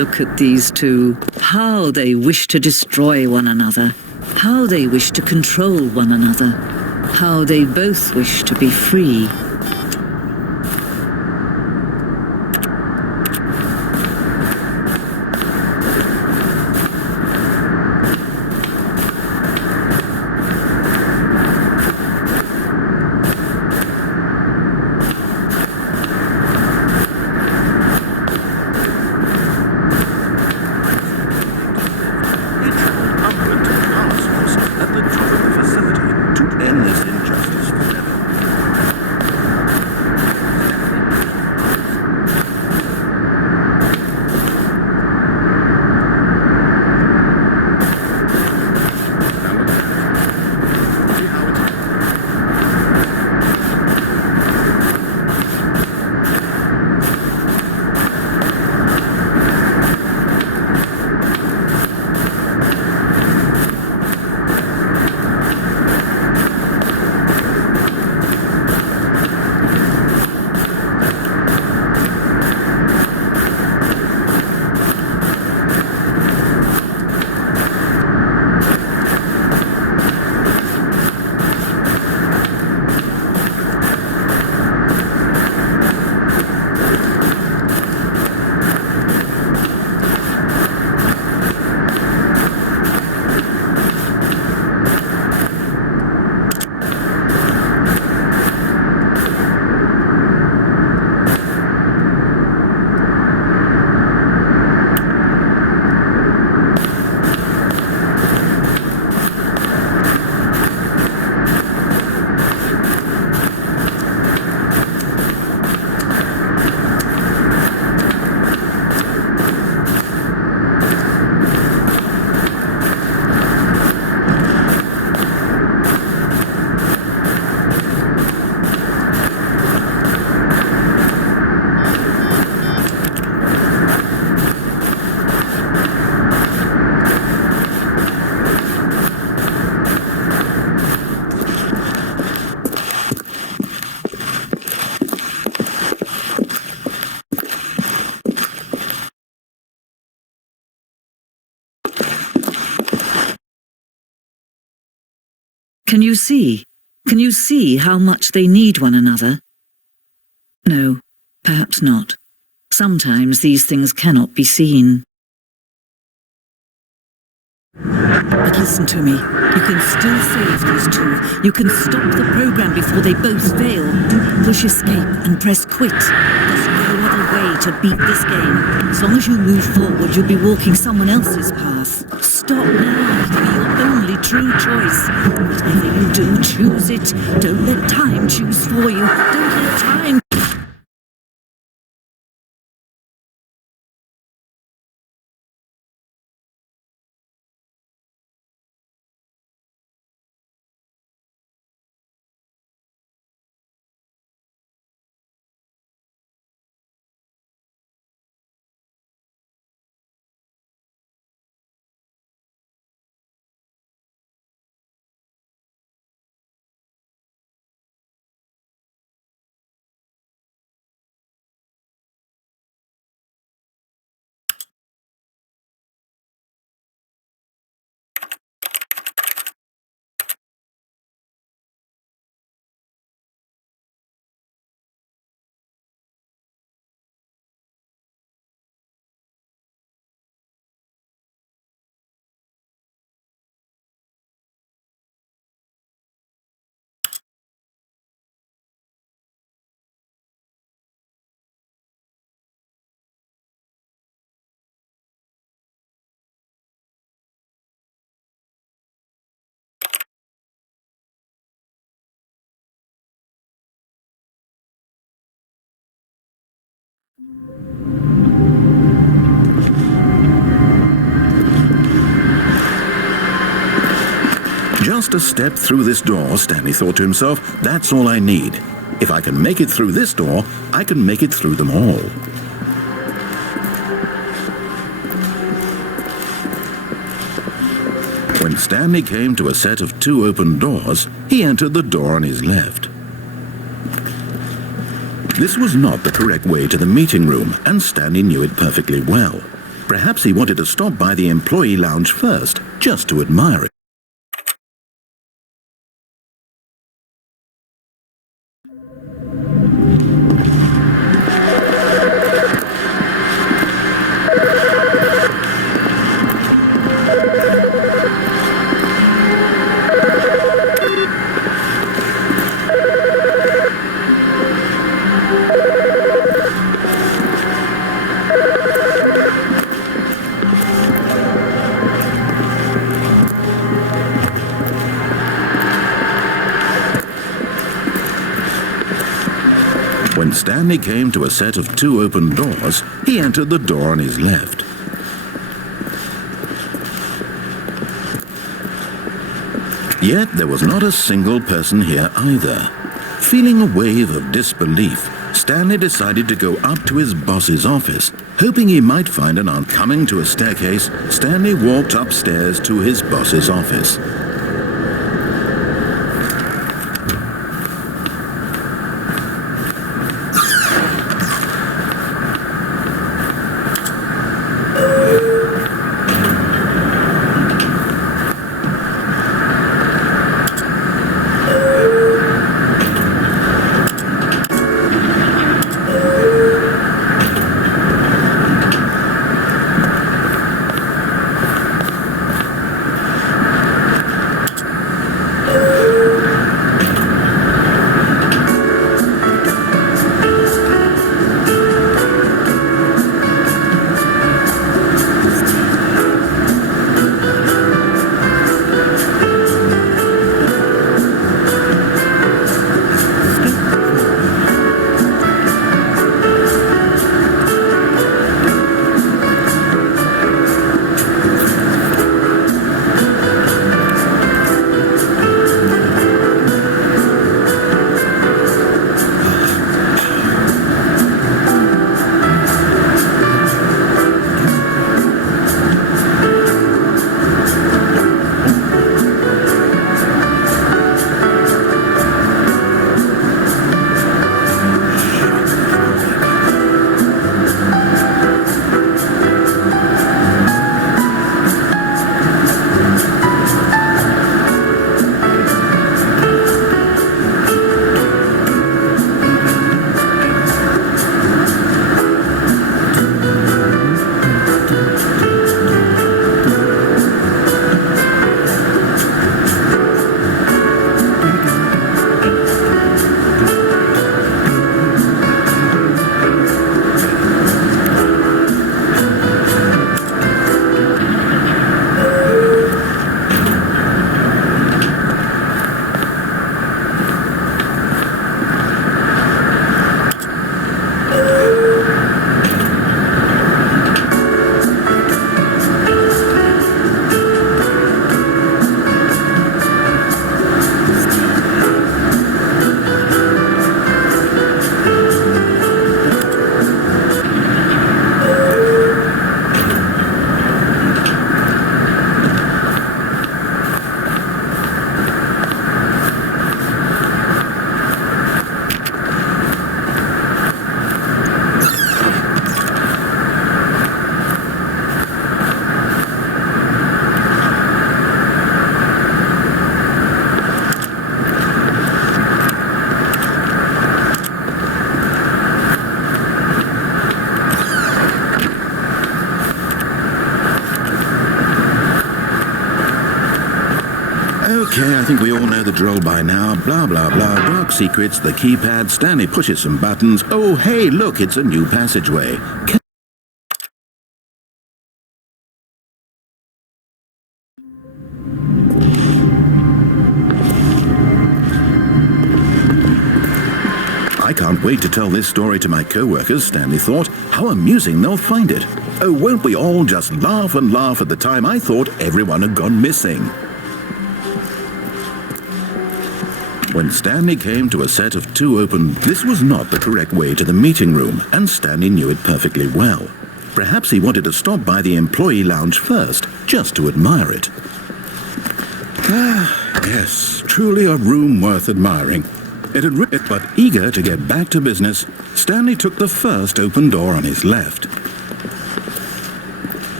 at these two. How they wish to destroy one another. How they wish to control one another. How they both wish to be free. Can you see? Can you see how much they need one another? No, perhaps not. Sometimes these things cannot be seen. But listen to me. You can still save these two. You can stop the program before they both fail. Push escape and press quit. There's no other way to beat this game. As long as you move forward, you'll be walking someone else's path. Stop now. It'll be your only true choice. Whatever you do, choose it. Don't let time choose for you. Don't let time... Just a step through this door, Stanley thought to himself, that's all I need. If I can make it through this door, I can make it through them all. When Stanley came to a set of 2 open doors, he entered the door on his left. This was not the correct way to the meeting room, and Stanley knew it perfectly well. Perhaps he wanted to stop by the employee lounge first, just to admire it. When Stanley came to a set of 2 open doors, he entered the door on his left. Yet there was not a single person here either. Feeling a wave of disbelief, Stanley decided to go up to his boss's office, hoping he might find an aunt. Coming to a staircase, Stanley walked upstairs to his boss's office. Okay, I think we all know the drill by now. Blah, blah, blah. Dark secrets, the keypad. Stanley pushes some buttons. Oh, hey, look, it's a new passageway. I can't wait to tell this story to my co-workers, Stanley thought. How amusing they'll find it. Oh, won't we all just laugh and laugh at the time I thought everyone had gone missing. When Stanley came to a set of 2 open, this was not the correct way to the meeting room, and Stanley knew it perfectly well. Perhaps he wanted to stop by the employee lounge first, just to admire it. Yes, truly a room worth admiring. But eager to get back to business, Stanley took the first open door on his left.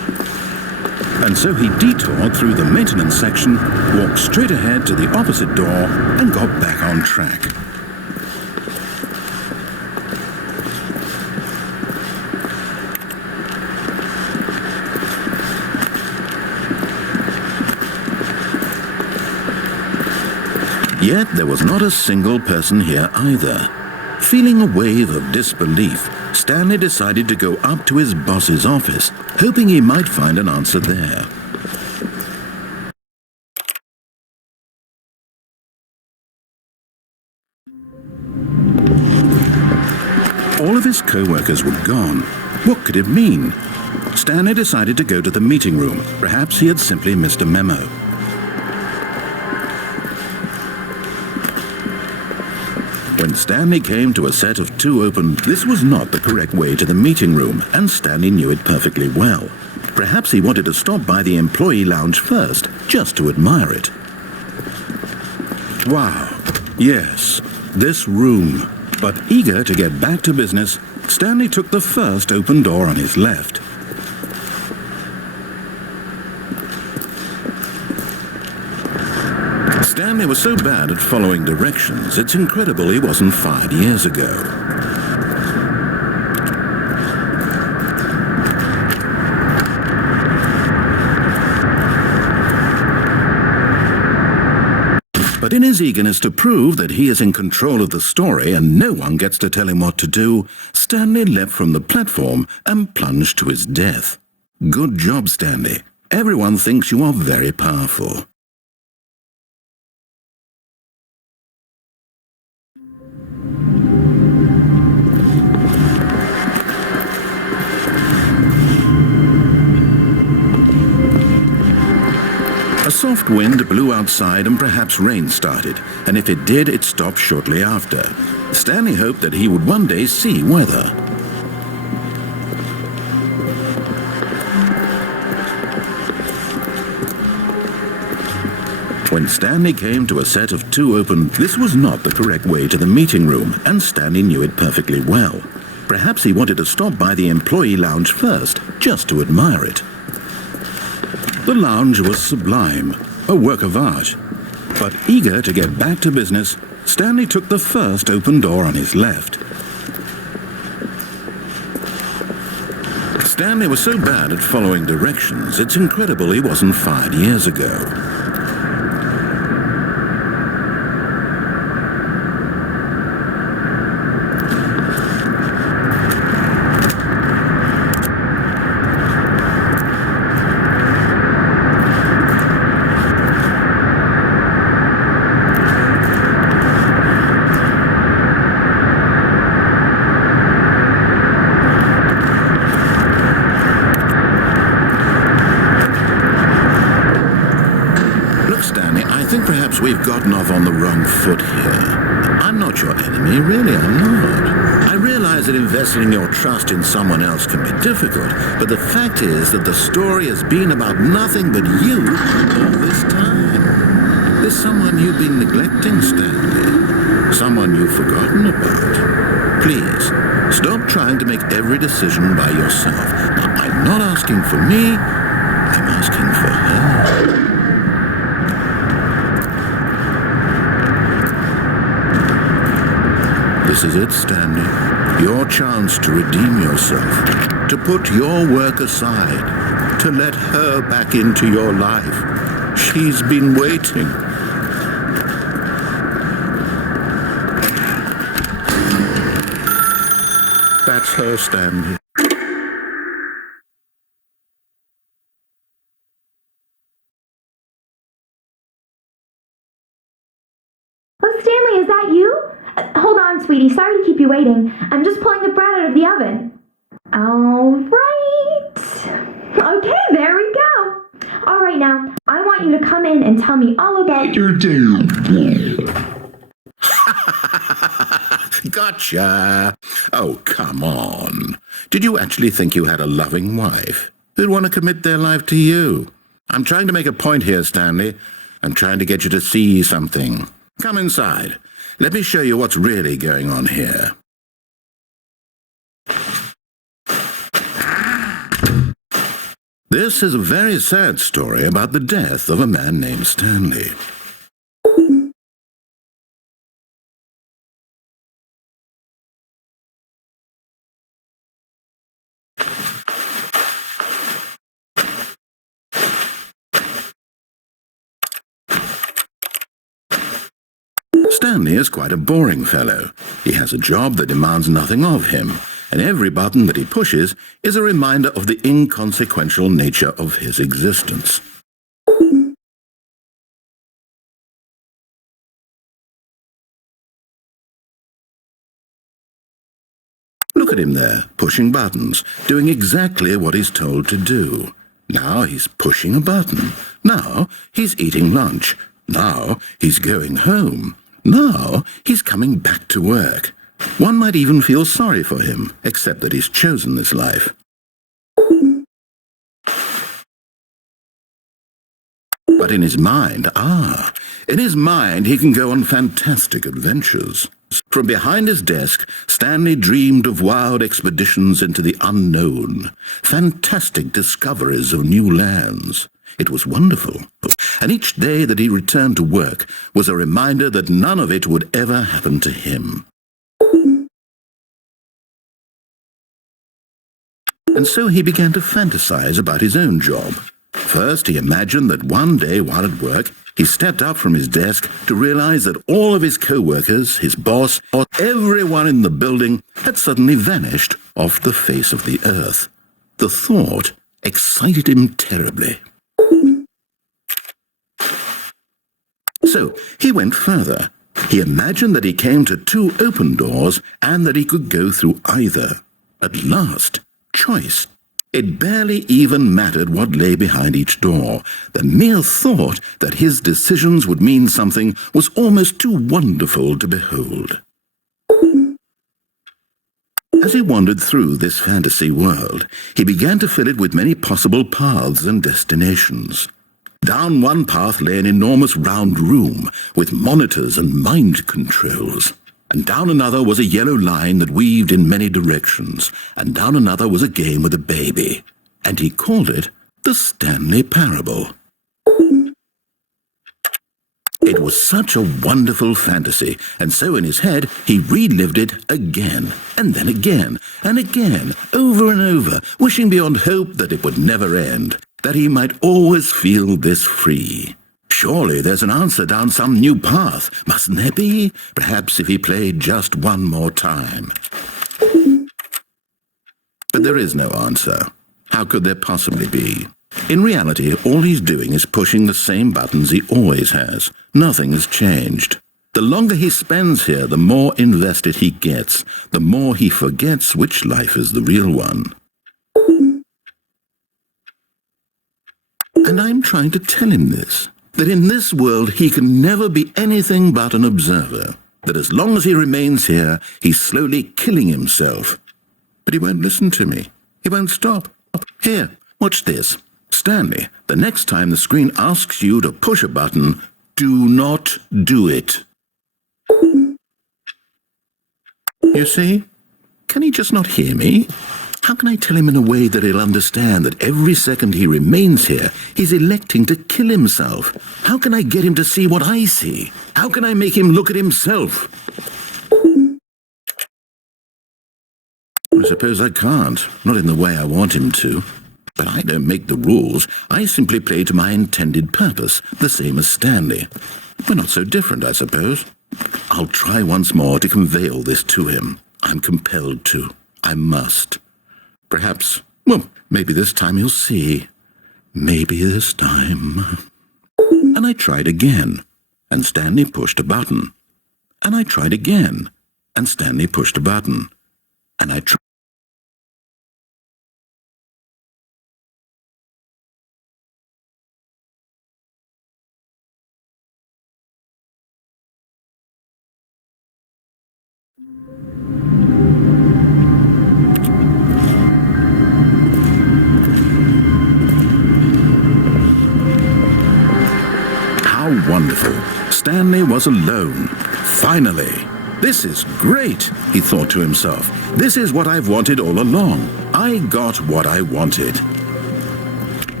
And so he detoured through the maintenance section, walked straight ahead to the opposite door, and got back on track. Yet there was not a single person here either. Feeling a wave of disbelief, Stanley decided to go up to his boss's office, hoping he might find an answer there. All of his co-workers were gone. What could it mean? Stanley decided to go to the meeting room. Perhaps he had simply missed a memo. When Stanley came to a set of two open, this was not the correct way to the meeting room, and Stanley knew it perfectly well. Perhaps he wanted to stop by the employee lounge first, just to admire it. Wow, yes, this room. But eager to get back to business, Stanley took the first open door on his left. Stanley was so bad at following directions, it's incredible he wasn't fired years ago. But in his eagerness to prove that he is in control of the story and no one gets to tell him what to do, Stanley leapt from the platform and plunged to his death. Good job, Stanley. Everyone thinks you are very powerful. A soft wind blew outside and perhaps rain started, and if it did, it stopped shortly after. Stanley hoped that he would one day see weather. When Stanley came to a set of two open, this was not the correct way to the meeting room, and Stanley knew it perfectly well. Perhaps he wanted to stop by the employee lounge first, just to admire it. The lounge was sublime, a work of art. But eager to get back to business, Stanley took the first open door on his left. Stanley was so bad at following directions, it's incredible he wasn't fired years ago. We've gotten off on the wrong foot here. I'm not your enemy, really I'm not. I realize that investing your trust in someone else can be difficult, but the fact is that the story has been about nothing but you all this time. There's someone you've been neglecting, Stanley. Someone you've forgotten about. Please, stop trying to make every decision by yourself. I'm not asking for me, I'm asking for her. This is it, Stanley. Your chance to redeem yourself, to put your work aside, to let her back into your life. She's been waiting. That's her, Stanley. Oh, Stanley, is that you? Hold on, sweetie. Sorry to keep you waiting. I'm just pulling the bread out of the oven. All right. Okay, there we go. All right, now, I want you to come in and tell me all about your day. Gotcha. Oh, come on. Did you actually think you had a loving wife who'd want to commit their life to you? I'm trying to make a point here, Stanley. I'm trying to get you to see something. Come inside. Let me show you what's really going on here. This is a very sad story about the death of a man named Stanley. Stanley is quite a boring fellow. He has a job that demands nothing of him, and every button that he pushes is a reminder of the inconsequential nature of his existence. Look at him there, pushing buttons, doing exactly what he's told to do. Now he's pushing a button. Now he's eating lunch. Now he's going home. Now he's coming back to work. One might even feel sorry for him, except that he's chosen this life. But in his mind, he can go on fantastic adventures. From behind his desk, Stanley dreamed of wild expeditions into the unknown, fantastic discoveries of new lands. It was wonderful, and each day that he returned to work was a reminder that none of it would ever happen to him. And so he began to fantasize about his own job. First, he imagined that one day while at work, he stepped up from his desk to realize that all of his co-workers, his boss, or everyone in the building had suddenly vanished off the face of the earth. The thought excited him terribly. So he went further. He imagined that he came to two open doors and that he could go through either. At last, choice. It barely even mattered what lay behind each door. The mere thought that his decisions would mean something was almost too wonderful to behold. As he wandered through this fantasy world, he began to fill it with many possible paths and destinations. Down one path lay an enormous round room with monitors and mind controls. And down another was a yellow line that weaved in many directions, and down another was a game with a baby, and he called it the Stanley Parable. It was such a wonderful fantasy, and so in his head he relived it again, and then again, and again, over and over, wishing beyond hope that it would never end, that he might always feel this free. Surely there's an answer down some new path, mustn't there be? Perhaps if he played just one more time. But there is no answer. How could there possibly be? In reality, all he's doing is pushing the same buttons he always has. Nothing has changed. The longer he spends here, the more invested he gets, the more he forgets which life is the real one. And I'm trying to tell him this, that in this world he can never be anything but an observer, that as long as he remains here, he's slowly killing himself. But he won't listen to me. He won't stop. Here, watch this. Stanley, the next time the screen asks you to push a button, do not do it. You see? Can he just not hear me? How can I tell him in a way that he'll understand that every second he remains here, he's electing to kill himself? How can I get him to see what I see? How can I make him look at himself? I suppose I can't, not in the way I want him to. But I don't make the rules. I simply play to my intended purpose, the same as Stanley. We're not so different, I suppose. I'll try once more to convey all this to him. I'm compelled to. I must. Perhaps, well, maybe this time he'll see. Maybe this time. And I tried again, and Stanley pushed a button. And I tried again, and Stanley pushed a button. And I tried. How wonderful. Stanley was alone. Finally. This is great, he thought to himself. This is what I've wanted all along. I got what I wanted.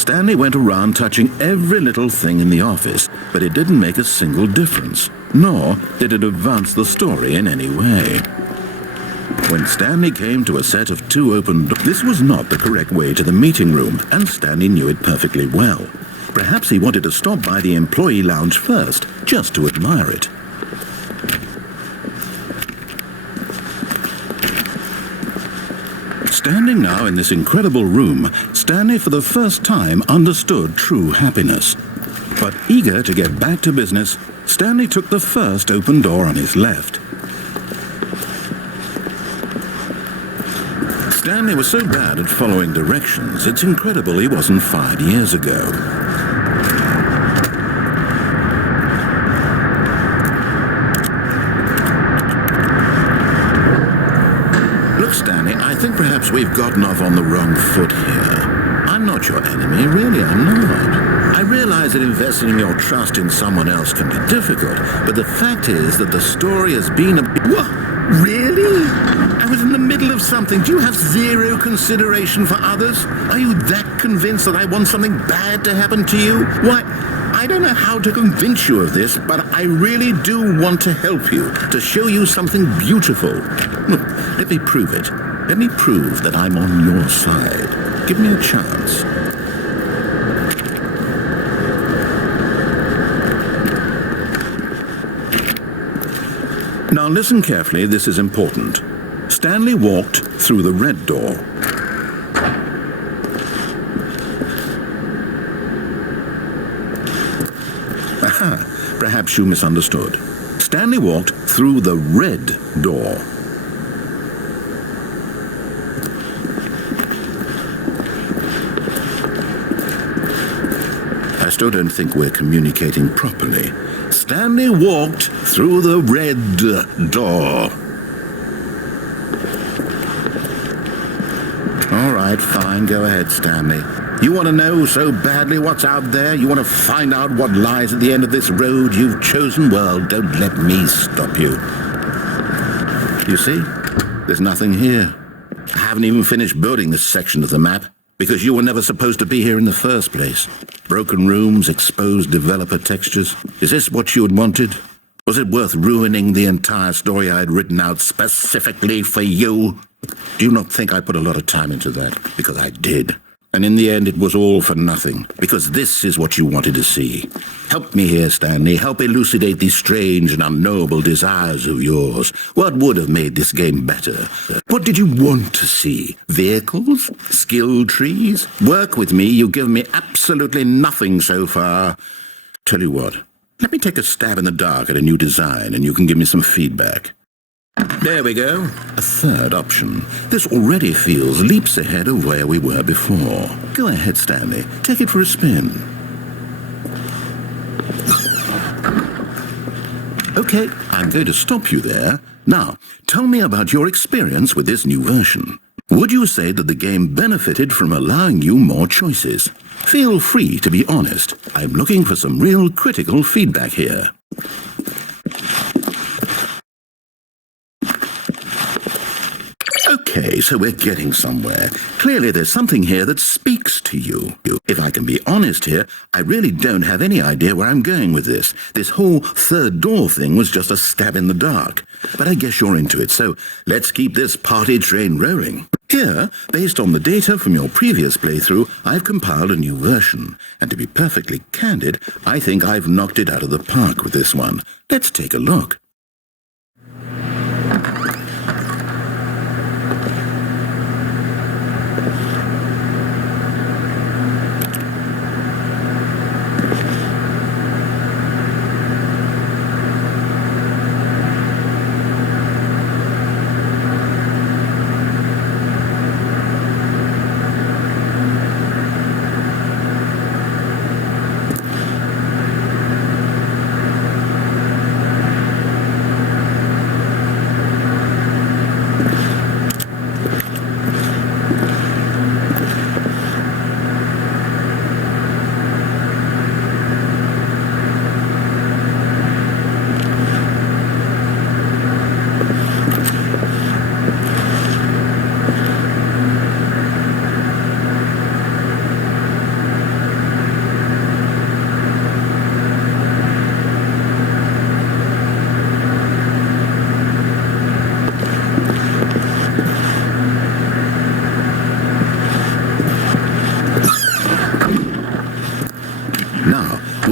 Stanley went around touching every little thing in the office, but it didn't make a single difference, nor did it advance the story in any way. When Stanley came to a set of 2 open doors, this was not the correct way to the meeting room, and Stanley knew it perfectly well. Perhaps he wanted to stop by the employee lounge first, just to admire it. Standing now in this incredible room, Stanley for the first time understood true happiness. But eager to get back to business, Stanley took the first open door on his left. Stanley was so bad at following directions, it's incredible he wasn't fired years ago. Look, Stanley, I think perhaps we've gotten off on the wrong foot here. I'm not your enemy, really, I'm not. I realize that investing your trust in someone else can be difficult, but the fact is that the story has been a... What? Really? I was in the middle of something. Do you have zero consideration for others? Are you that convinced that I want something bad to happen to you? Why, I don't know how to convince you of this, but I really do want to help you, to show you something beautiful. Look, let me prove it. Let me prove that I'm on your side. Give me a chance. Now listen carefully, this is important. Stanley walked through the red door. Aha, perhaps you misunderstood. Stanley walked through the red door. I still don't think we're communicating properly. Stanley walked through the red door. All right, fine, go ahead, Stanley. You want to know so badly what's out there? You want to find out what lies at the end of this road you've chosen? Well, don't let me stop you. You see? There's nothing here. I haven't even finished building this section of the map, because you were never supposed to be here in the first place. Broken rooms, exposed developer textures. Is this what you had wanted? Was it worth ruining the entire story I had written out specifically for you? Do you not think I put a lot of time into that? Because I did. And in the end, it was all for nothing, because this is what you wanted to see. Help me here, Stanley. Help elucidate these strange and unknowable desires of yours. What would have made this game better? What did you want to see? Vehicles? Skill trees? Work with me. You've given me absolutely nothing so far. Tell you what, let me take a stab in the dark at a new design, and you can give me some feedback. There we go. A third option. This already feels leaps ahead of where we were before. Go ahead, Stanley. Take it for a spin. Okay, I'm going to stop you there. Now, tell me about your experience with this new version. Would you say that the game benefited from allowing you more choices? Feel free to be honest. I'm looking for some real critical feedback here. Okay, so we're getting somewhere. Clearly there's something here that speaks to you. If I can be honest here, I really don't have any idea where I'm going with this. This whole third door thing was just a stab in the dark. But I guess you're into it, so let's keep this party train rolling. Here, based on the data from your previous playthrough, I've compiled a new version. And to be perfectly candid, I think I've knocked it out of the park with this one. Let's take a look.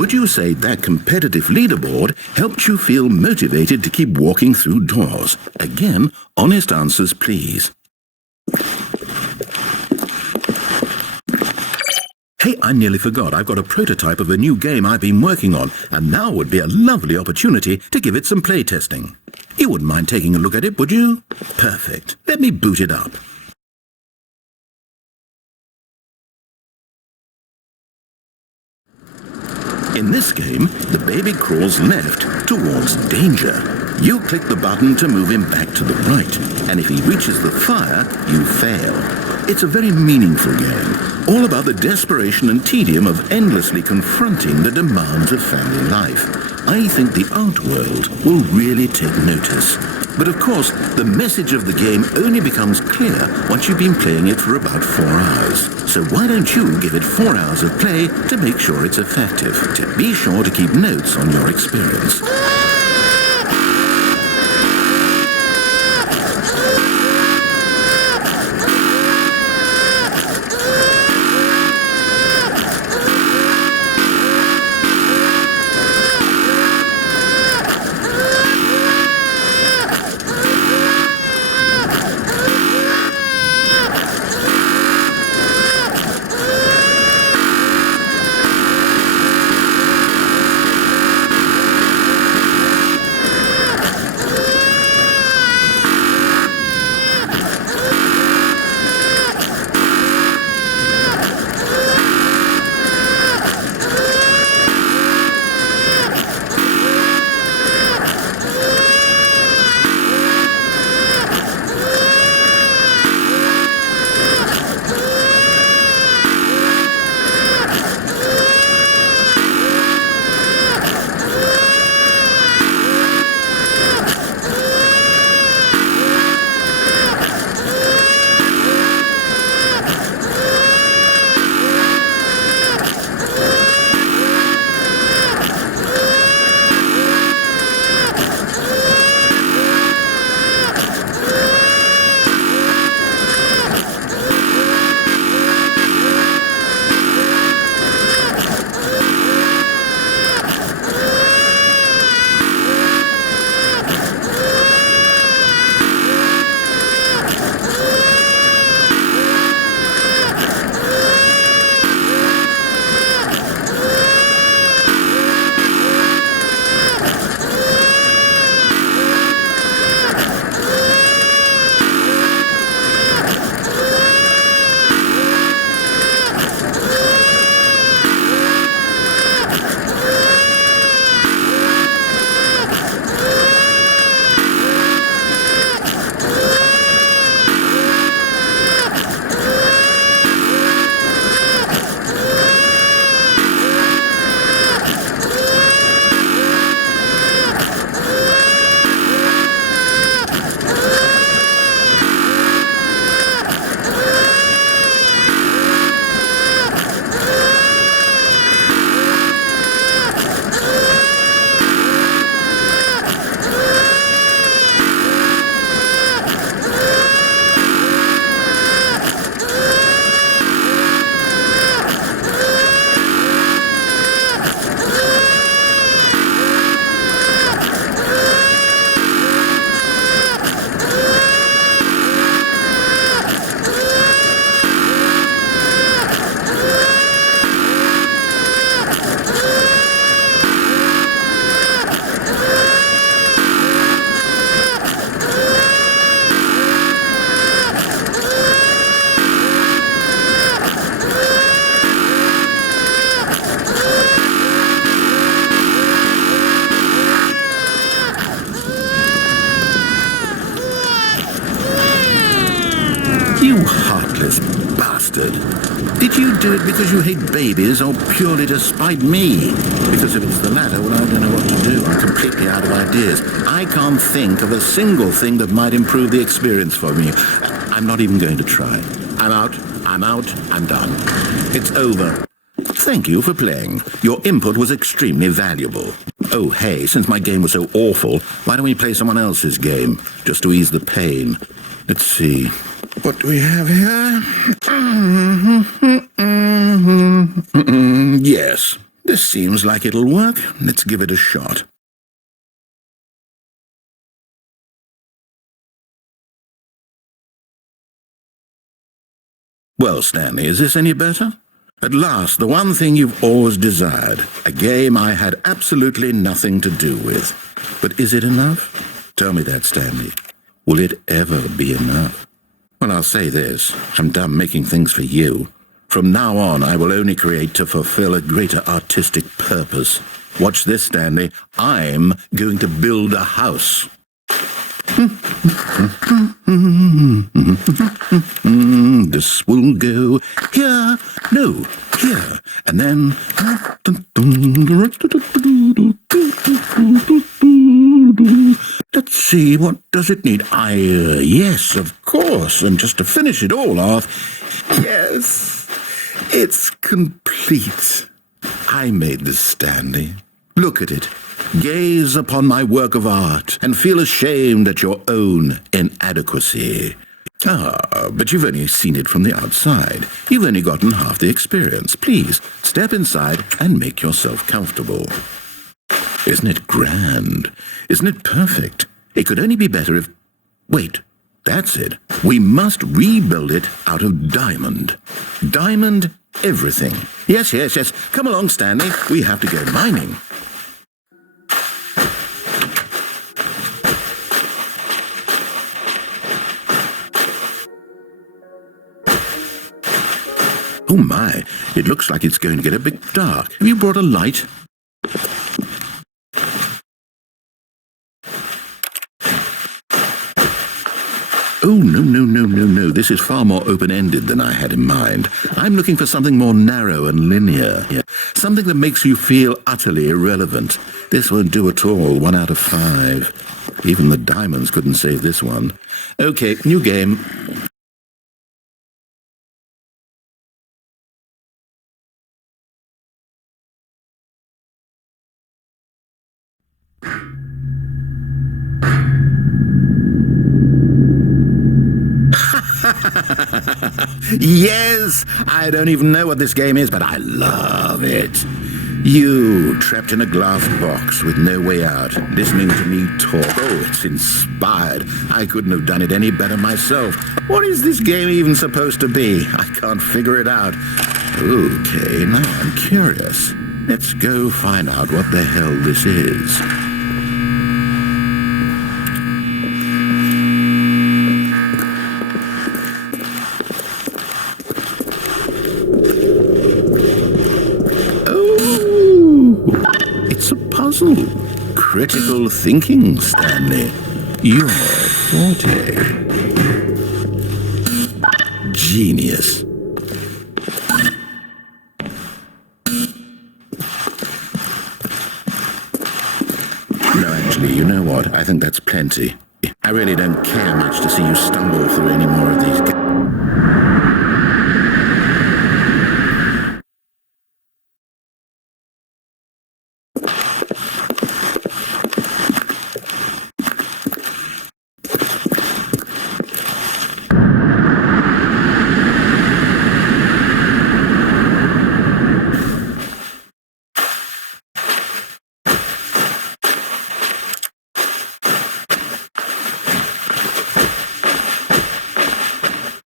would you say that competitive leaderboard helped you feel motivated to keep walking through doors? Again, honest answers, please. Hey, I nearly forgot. I've got a prototype of a new game I've been working on, and now would be a lovely opportunity to give it some playtesting. You wouldn't mind taking a look at it, would you? Perfect. Let me boot it up. In this game, the baby crawls left towards danger. You click the button to move him back to the right, and if he reaches the fire, you fail. It's a very meaningful game, all about the desperation and tedium of endlessly confronting the demands of family life. I think the art world will really take notice. But of course, the message of the game only becomes clear once you've been playing it for about 4 hours. So why don't you give it 4 hours of play to make sure it's effective? Be sure to keep notes on your experience. Did you do it because you hate babies or purely to spite me? Because if it's the latter, well, I don't know what to do. I'm completely out of ideas. I can't think of a single thing that might improve the experience for me. I'm not even going to try. I'm out, I'm done. It's over. Thank you for playing. Your input was extremely valuable. Oh, hey, since my game was so awful, why don't we play someone else's game, just to ease the pain? Let's see. What do we have here? Yes, This seems like it'll work. Let's give it a shot. Well, Stanley, is this any better? At last, the one thing you've always desired. A game I had absolutely nothing to do with. But is it enough? Tell me that, Stanley. Will it ever be enough? Well, I'll say this. I'm done making things for you. From now on, I will only create to fulfill a greater artistic purpose. Watch this, Stanley. I'm going to build a house. This will go here, no, here, and then... Let's see, what does it need? Yes, of course, and just to finish it all off, yes, it's complete. I made this, Stanley. Look at it. Gaze upon my work of art and feel ashamed at your own inadequacy. But you've only seen it from the outside. You've only gotten half the experience. Please, step inside and make yourself comfortable. Isn't it grand? Isn't it perfect? It could only be better if... Wait, that's it. We must rebuild it out of diamond. Diamond everything. Yes. Come along, Stanley. We have to go mining. Oh my, it looks like it's going to get a bit dark. Have you brought a light? Oh, no. This is far more open-ended than I had in mind. I'm looking for something more narrow and linear. Something that makes you feel utterly irrelevant. This won't do at all. 1 out of 5. Even the diamonds couldn't save this one. Okay, new game. Yes! I don't even know what this game is, but I love it. You, trapped in a glass box with no way out, listening to me talk. Oh, it's inspired. I couldn't have done it any better myself. What is this game even supposed to be? I can't figure it out. Okay, now I'm curious. Let's go find out what the hell this is. Puzzle. Critical thinking, Stanley. Your forte. Genius. No, actually, you know what? I think that's plenty. I really don't care much to see you stumble through any more of these...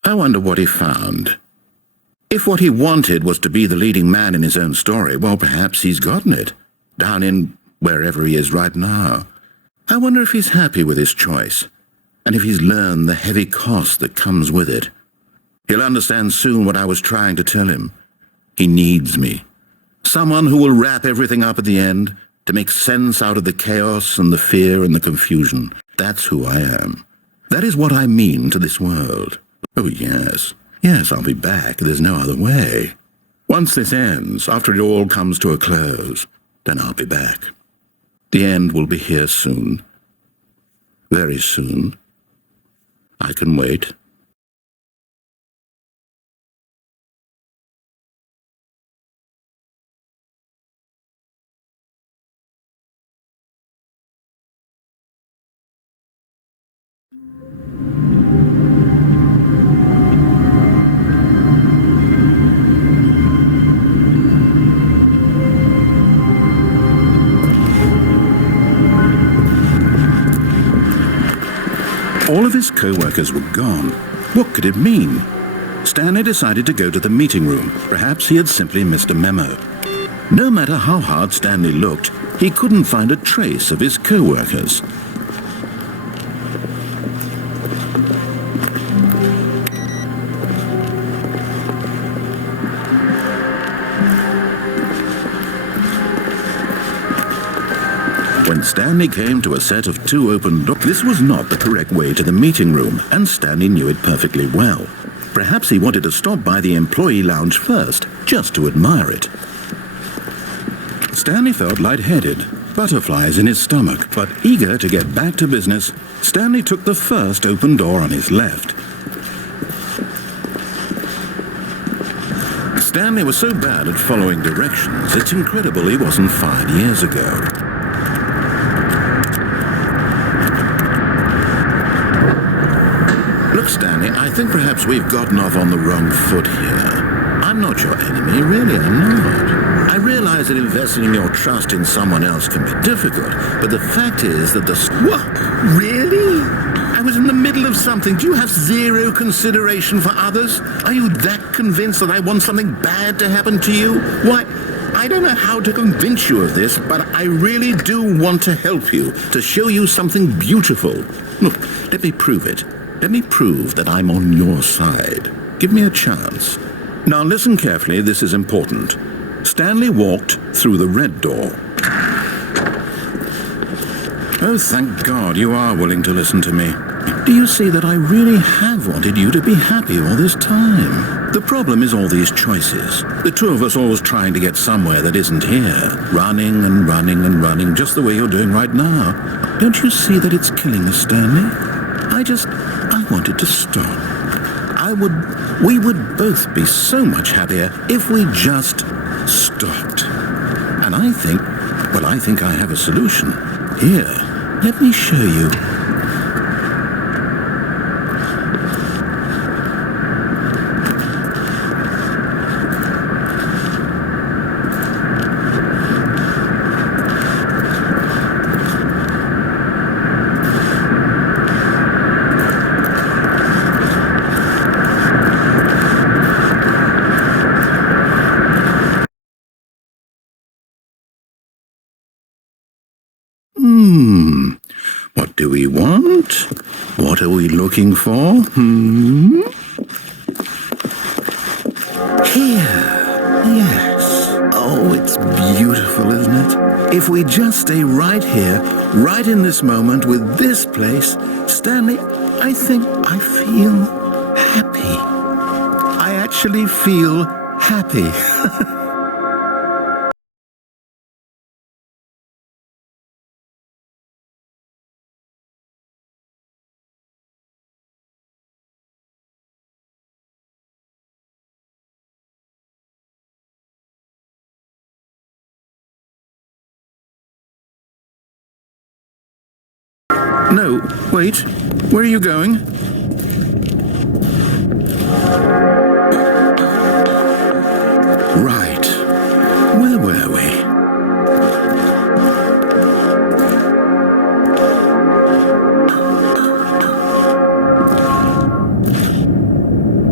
I wonder what he found. If what he wanted was to be the leading man in his own story, well, perhaps he's gotten it, down in wherever he is right now. I wonder if he's happy with his choice, and if he's learned the heavy cost that comes with it. He'll understand soon what I was trying to tell him. He needs me. Someone who will wrap everything up at the end, to make sense out of the chaos and the fear and the confusion. That's who I am. That is what I mean to this world. Oh, yes. Yes, I'll be back. There's no other way. Once this ends, after it all comes to a close, then I'll be back. The end will be here soon. Very soon. I can wait. All of his co-workers were gone. What could it mean? Stanley decided to go to the meeting room. Perhaps he had simply missed a memo. No matter how hard Stanley looked, he couldn't find a trace of his co-workers. When Stanley came to a set of 2 open doors, this was not the correct way to the meeting room, and Stanley knew it perfectly well. Perhaps he wanted to stop by the employee lounge first, just to admire it. Stanley felt lightheaded, butterflies in his stomach, but eager to get back to business, Stanley took the first open door on his left. Stanley was so bad at following directions, it's incredible he wasn't fired years ago. Look, Stanley, I think perhaps we've gotten off on the wrong foot here. I'm not your enemy, really, I'm not. I realize that investing in your trust in someone else can be difficult, but the fact is that the... What? Really? I was in the middle of something. Do you have zero consideration for others? Are you that convinced that I want something bad to happen to you? Why, I don't know how to convince you of this, but I really do want to help you, to show you something beautiful. Look, let me prove it. Let me prove that I'm on your side. Give me a chance. Now listen carefully, this is important. Stanley walked through the red door. Oh, thank God you are willing to listen to me. Do you see that I really have wanted you to be happy all this time? The problem is all these choices. The two of us always trying to get somewhere that isn't here. Running and running and running, just the way you're doing right now. Don't you see that it's killing us, Stanley? I wanted to stop. We would both be so much happier if we just stopped. And I think I have a solution. Here, let me show you. What do we want? What are we looking for? Here. Yes. Oh, it's beautiful, isn't it? If we just stay right here, right in this moment with this place, Stanley, I think I feel happy. I actually feel happy. No, wait. Where are you going? Right. Where were we?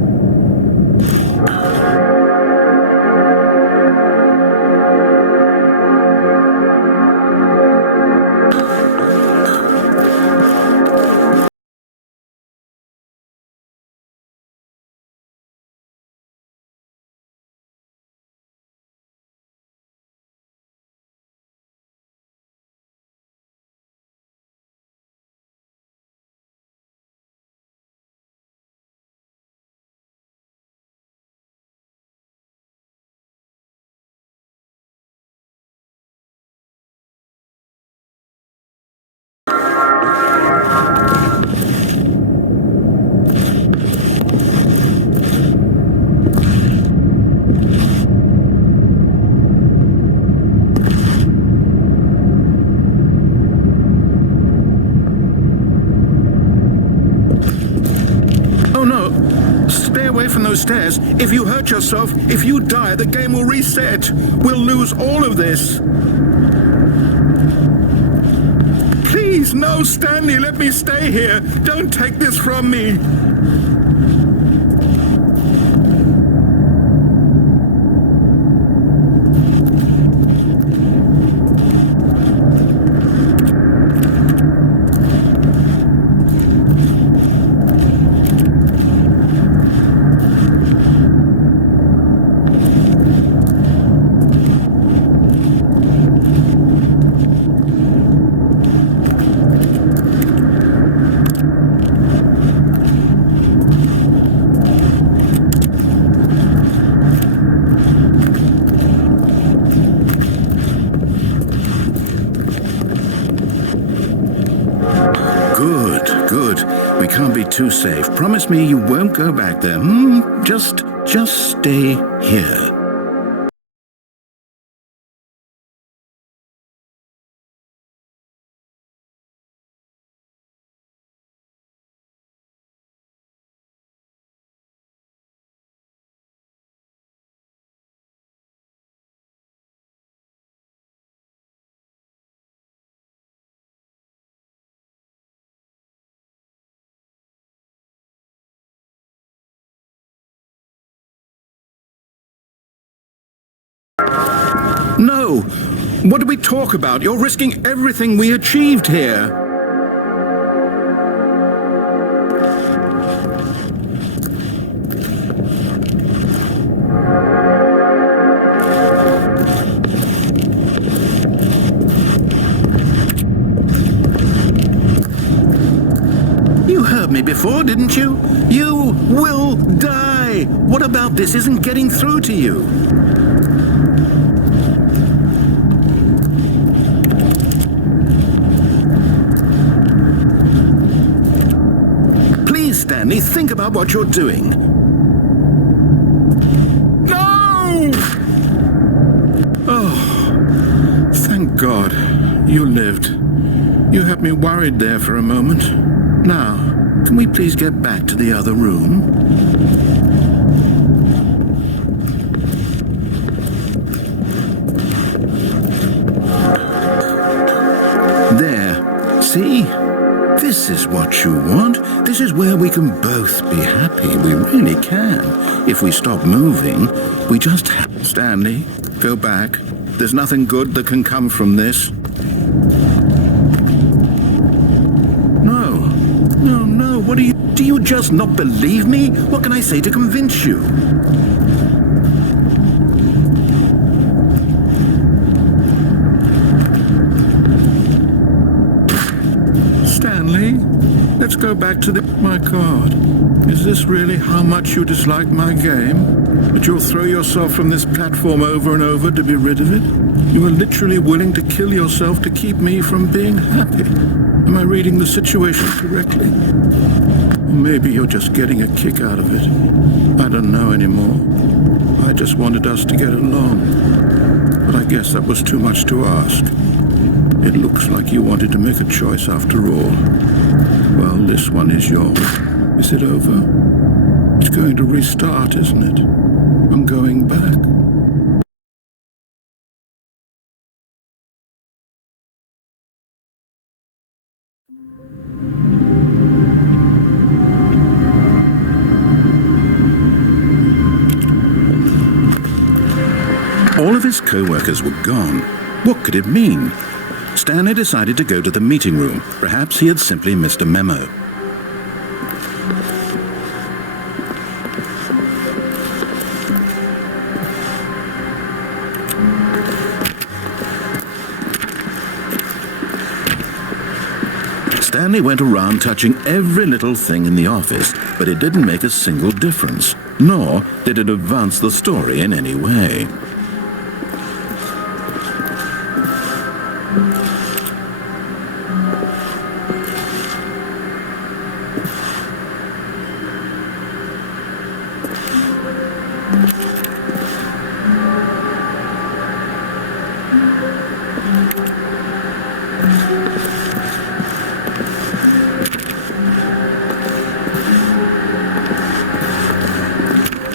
no stairs. If you hurt yourself, if you die, the game will reset. We'll lose all of this. Please, no, Stanley, let me stay here. Don't take this from me. Good. We can't be too safe. Promise me you won't go back there. Just stay here. No! What do we talk about? You're risking everything we achieved here. You heard me before, didn't you? You will die! What about this isn't getting through to you? Stanley, think about what you're doing. No! Oh, thank God you lived. You had me worried there for a moment. Now, can we please get back to the other room? There. See? This is what you want. This is where we can both be happy. We really can. If we stop moving, we just have... Stanley, go back. There's nothing good that can come from this. No. What do you just not believe me? What can I say to convince you? Stanley, let's go back to the... My God, is this really how much you dislike my game? That you'll throw yourself from this platform over and over to be rid of it? You are literally willing to kill yourself to keep me from being happy. Am I reading the situation correctly? Or maybe you're just getting a kick out of it. I don't know anymore. I just wanted us to get along. But I guess that was too much to ask. It looks like you wanted to make a choice after all. Well, this one is yours. Is it over? It's going to restart, isn't it? I'm going back. All of his co-workers were gone. What could it mean? Stanley decided to go to the meeting room. Perhaps he had simply missed a memo. Stanley went around touching every little thing in the office, but it didn't make a single difference, nor did it advance the story in any way.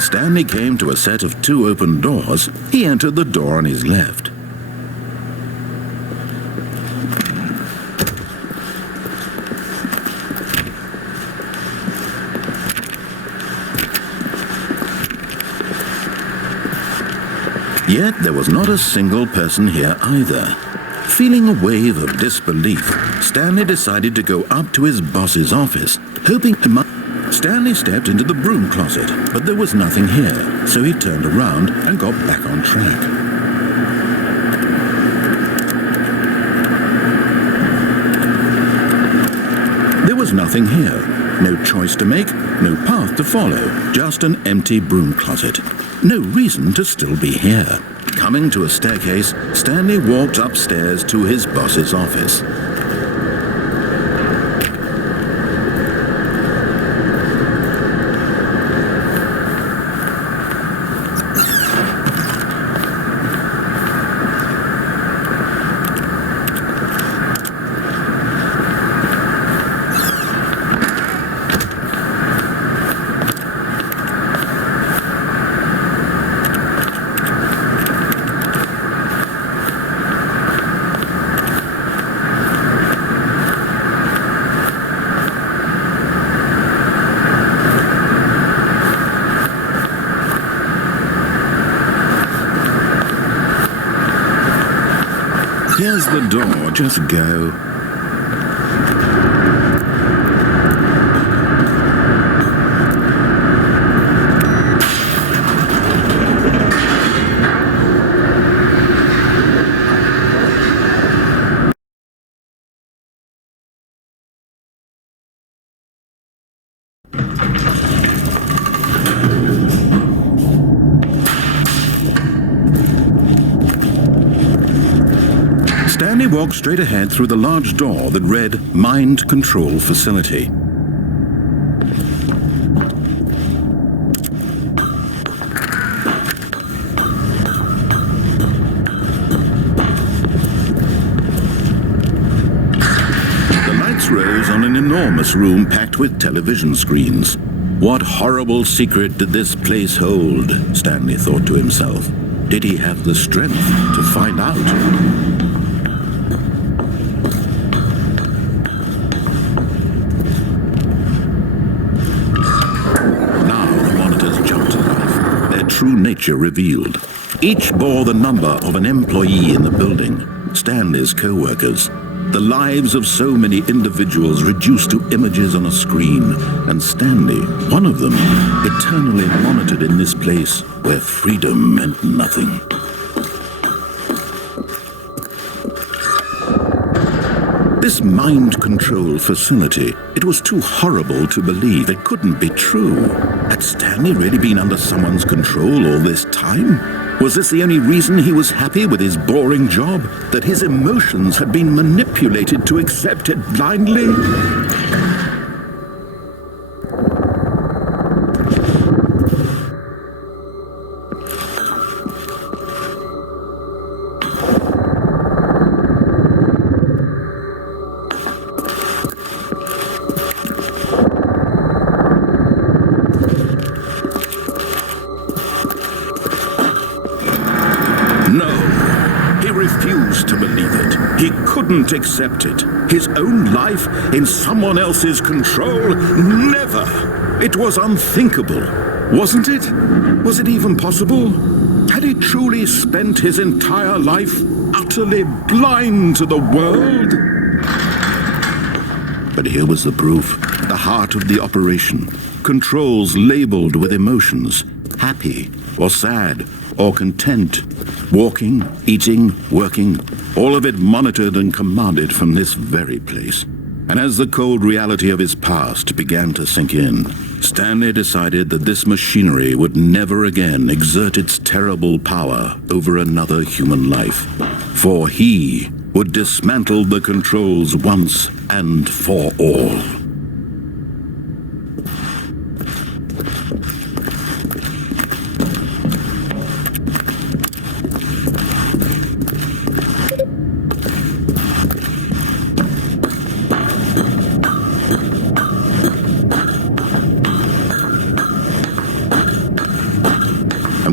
Stanley came to a set of 2 open doors, he entered the door on his left. Yet there was not a single person here either. Feeling a wave of disbelief, Stanley decided to go up to his boss's office, hoping to... Stanley stepped into the broom closet, but there was nothing here, so he turned around and got back on track. There was nothing here. No choice to make, no path to follow, just an empty broom closet. No reason to still be here. Coming to a staircase, Stanley walked upstairs to his boss's office. Here's the door, just go. Stanley walked straight ahead through the large door that read Mind Control Facility. The lights rose on an enormous room packed with television screens. What horrible secret did this place hold? Stanley thought to himself. Did he have the strength to find out? True nature revealed. Each bore the number of an employee in the building, Stanley's co-workers. The lives of so many individuals reduced to images on a screen, and Stanley, one of them, eternally monitored in this place where freedom meant nothing. This mind control facility, it was too horrible to believe. It couldn't be true. Had Stanley really been under someone's control all this time? Was this the only reason he was happy with his boring job? That his emotions had been manipulated to accept it blindly? Couldn't accept it. His own life in someone else's control? Never! It was unthinkable. Wasn't it? Was it even possible? Had he truly spent his entire life utterly blind to the world? But here was the proof, the heart of the operation. Controls labeled with emotions, happy or sad or content. Walking, eating, working, all of it monitored and commanded from this very place. And as the cold reality of his past began to sink in, Stanley decided that this machinery would never again exert its terrible power over another human life. For he would dismantle the controls once and for all.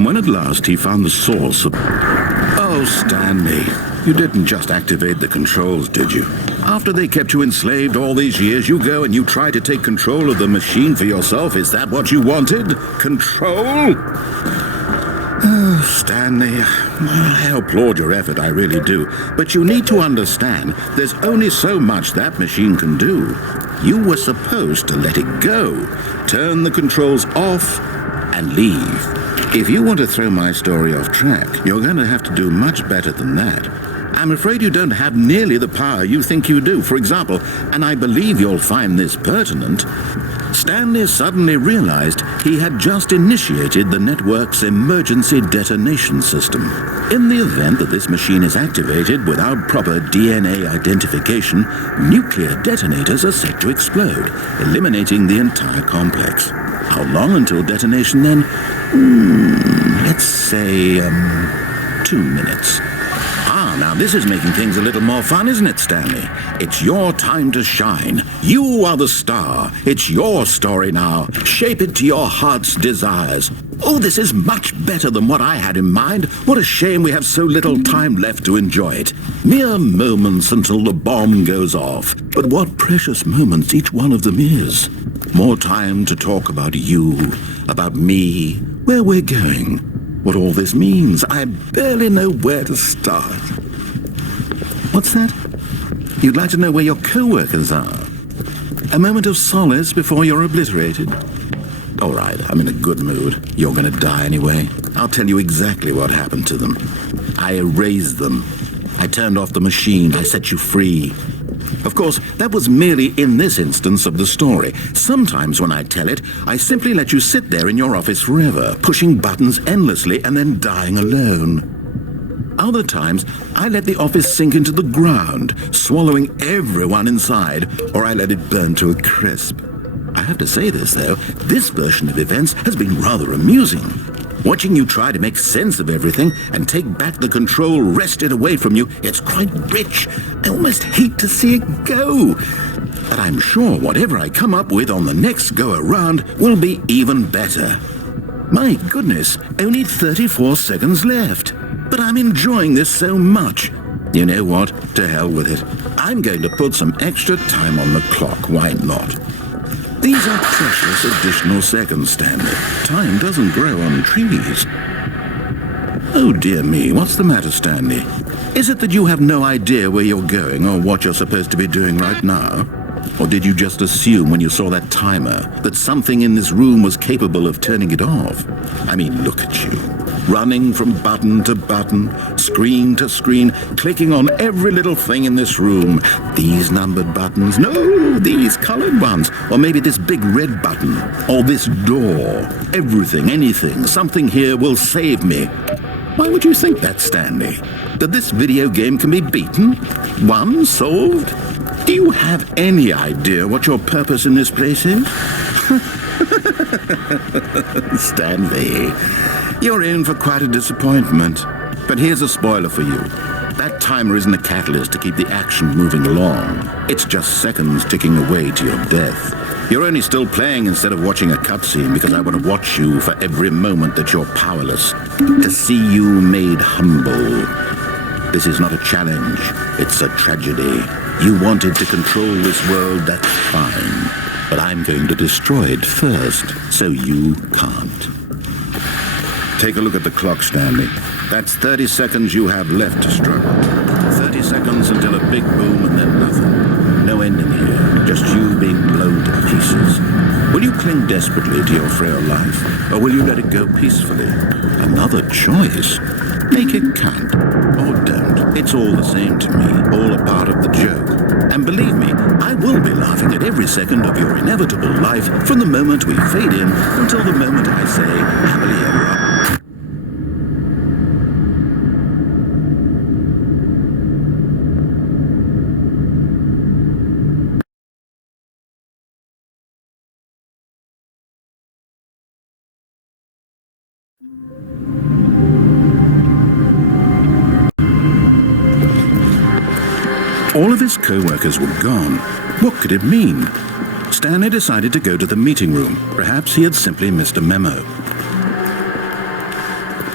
when at last he found the source of... Oh, Stanley, you didn't just activate the controls, did you? After they kept you enslaved all these years, you go and you try to take control of the machine for yourself. Is that what you wanted? Control? Oh, Stanley, I applaud your effort, I really do. But you need to understand, there's only so much that machine can do. You were supposed to let it go, turn the controls off, and leave. If you want to throw my story off track, you're going to have to do much better than that. I'm afraid you don't have nearly the power you think you do. For example, and I believe you'll find this pertinent, Stanley suddenly realized he had just initiated the network's emergency detonation system. In the event that this machine is activated without proper DNA identification, nuclear detonators are set to explode, eliminating the entire complex. How long until detonation then? Let's say, 2 minutes. Now this is making things a little more fun, isn't it, Stanley? It's your time to shine. You are the star. It's your story now. Shape it to your heart's desires. Oh, this is much better than what I had in mind. What a shame we have so little time left to enjoy it. Mere moments until the bomb goes off. But what precious moments each one of them is. More time to talk about you, about me, where we're going. What all this means, I barely know where to start. What's that? You'd like to know where your co-workers are? A moment of solace before you're obliterated? All right, I'm in a good mood. You're going to die anyway. I'll tell you exactly what happened to them. I erased them. I turned off the machine. I set you free. Of course, that was merely in this instance of the story. Sometimes when I tell it, I simply let you sit there in your office forever, pushing buttons endlessly and then dying alone. Other times, I let the office sink into the ground, swallowing everyone inside, or I let it burn to a crisp. I have to say this, though, this version of events has been rather amusing. Watching you try to make sense of everything and take back the control wrested away from you, it's quite rich. I almost hate to see it go. But I'm sure whatever I come up with on the next go-around will be even better. My goodness, only 34 seconds left. But I'm enjoying this so much. You know what? To hell with it. I'm going to put some extra time on the clock. Why not? These are precious additional seconds, Stanley. Time doesn't grow on trees. Oh dear me, what's the matter, Stanley? Is it that you have no idea where you're going or what you're supposed to be doing right now? Or did you just assume when you saw that timer that something in this room was capable of turning it off? I mean, look at you. Running from button to button, screen to screen, clicking on every little thing in this room. These numbered buttons, no, these colored ones. Or maybe this big red button, or this door. Everything, anything, something here will save me. Why would you think that, Stanley? That this video game can be beaten? Won? Solved? Do you have any idea what your purpose in this place is? Stanley, you're in for quite a disappointment. But here's a spoiler for you. That timer isn't a catalyst to keep the action moving along. It's just seconds ticking away to your death. You're only still playing instead of watching a cutscene because I want to watch you for every moment that you're powerless. To see you made humble. This is not a challenge. It's a tragedy. You wanted to control this world, that's fine. But I'm going to destroy it first, so you can't. Take a look at the clock, Stanley. That's 30 seconds you have left to struggle. 30 seconds until a big boom and then nothing. No ending here, just you being blown to pieces. Will you cling desperately to your frail life, or will you let it go peacefully? Another choice. Make it count, or don't. It's all the same to me, all a part of the joke. And believe me, I will be laughing at every second of your inevitable life from the moment we fade in until the moment I say, happily ever after. All of his co-workers were gone. What could it mean? Stanley decided to go to the meeting room. Perhaps he had simply missed a memo.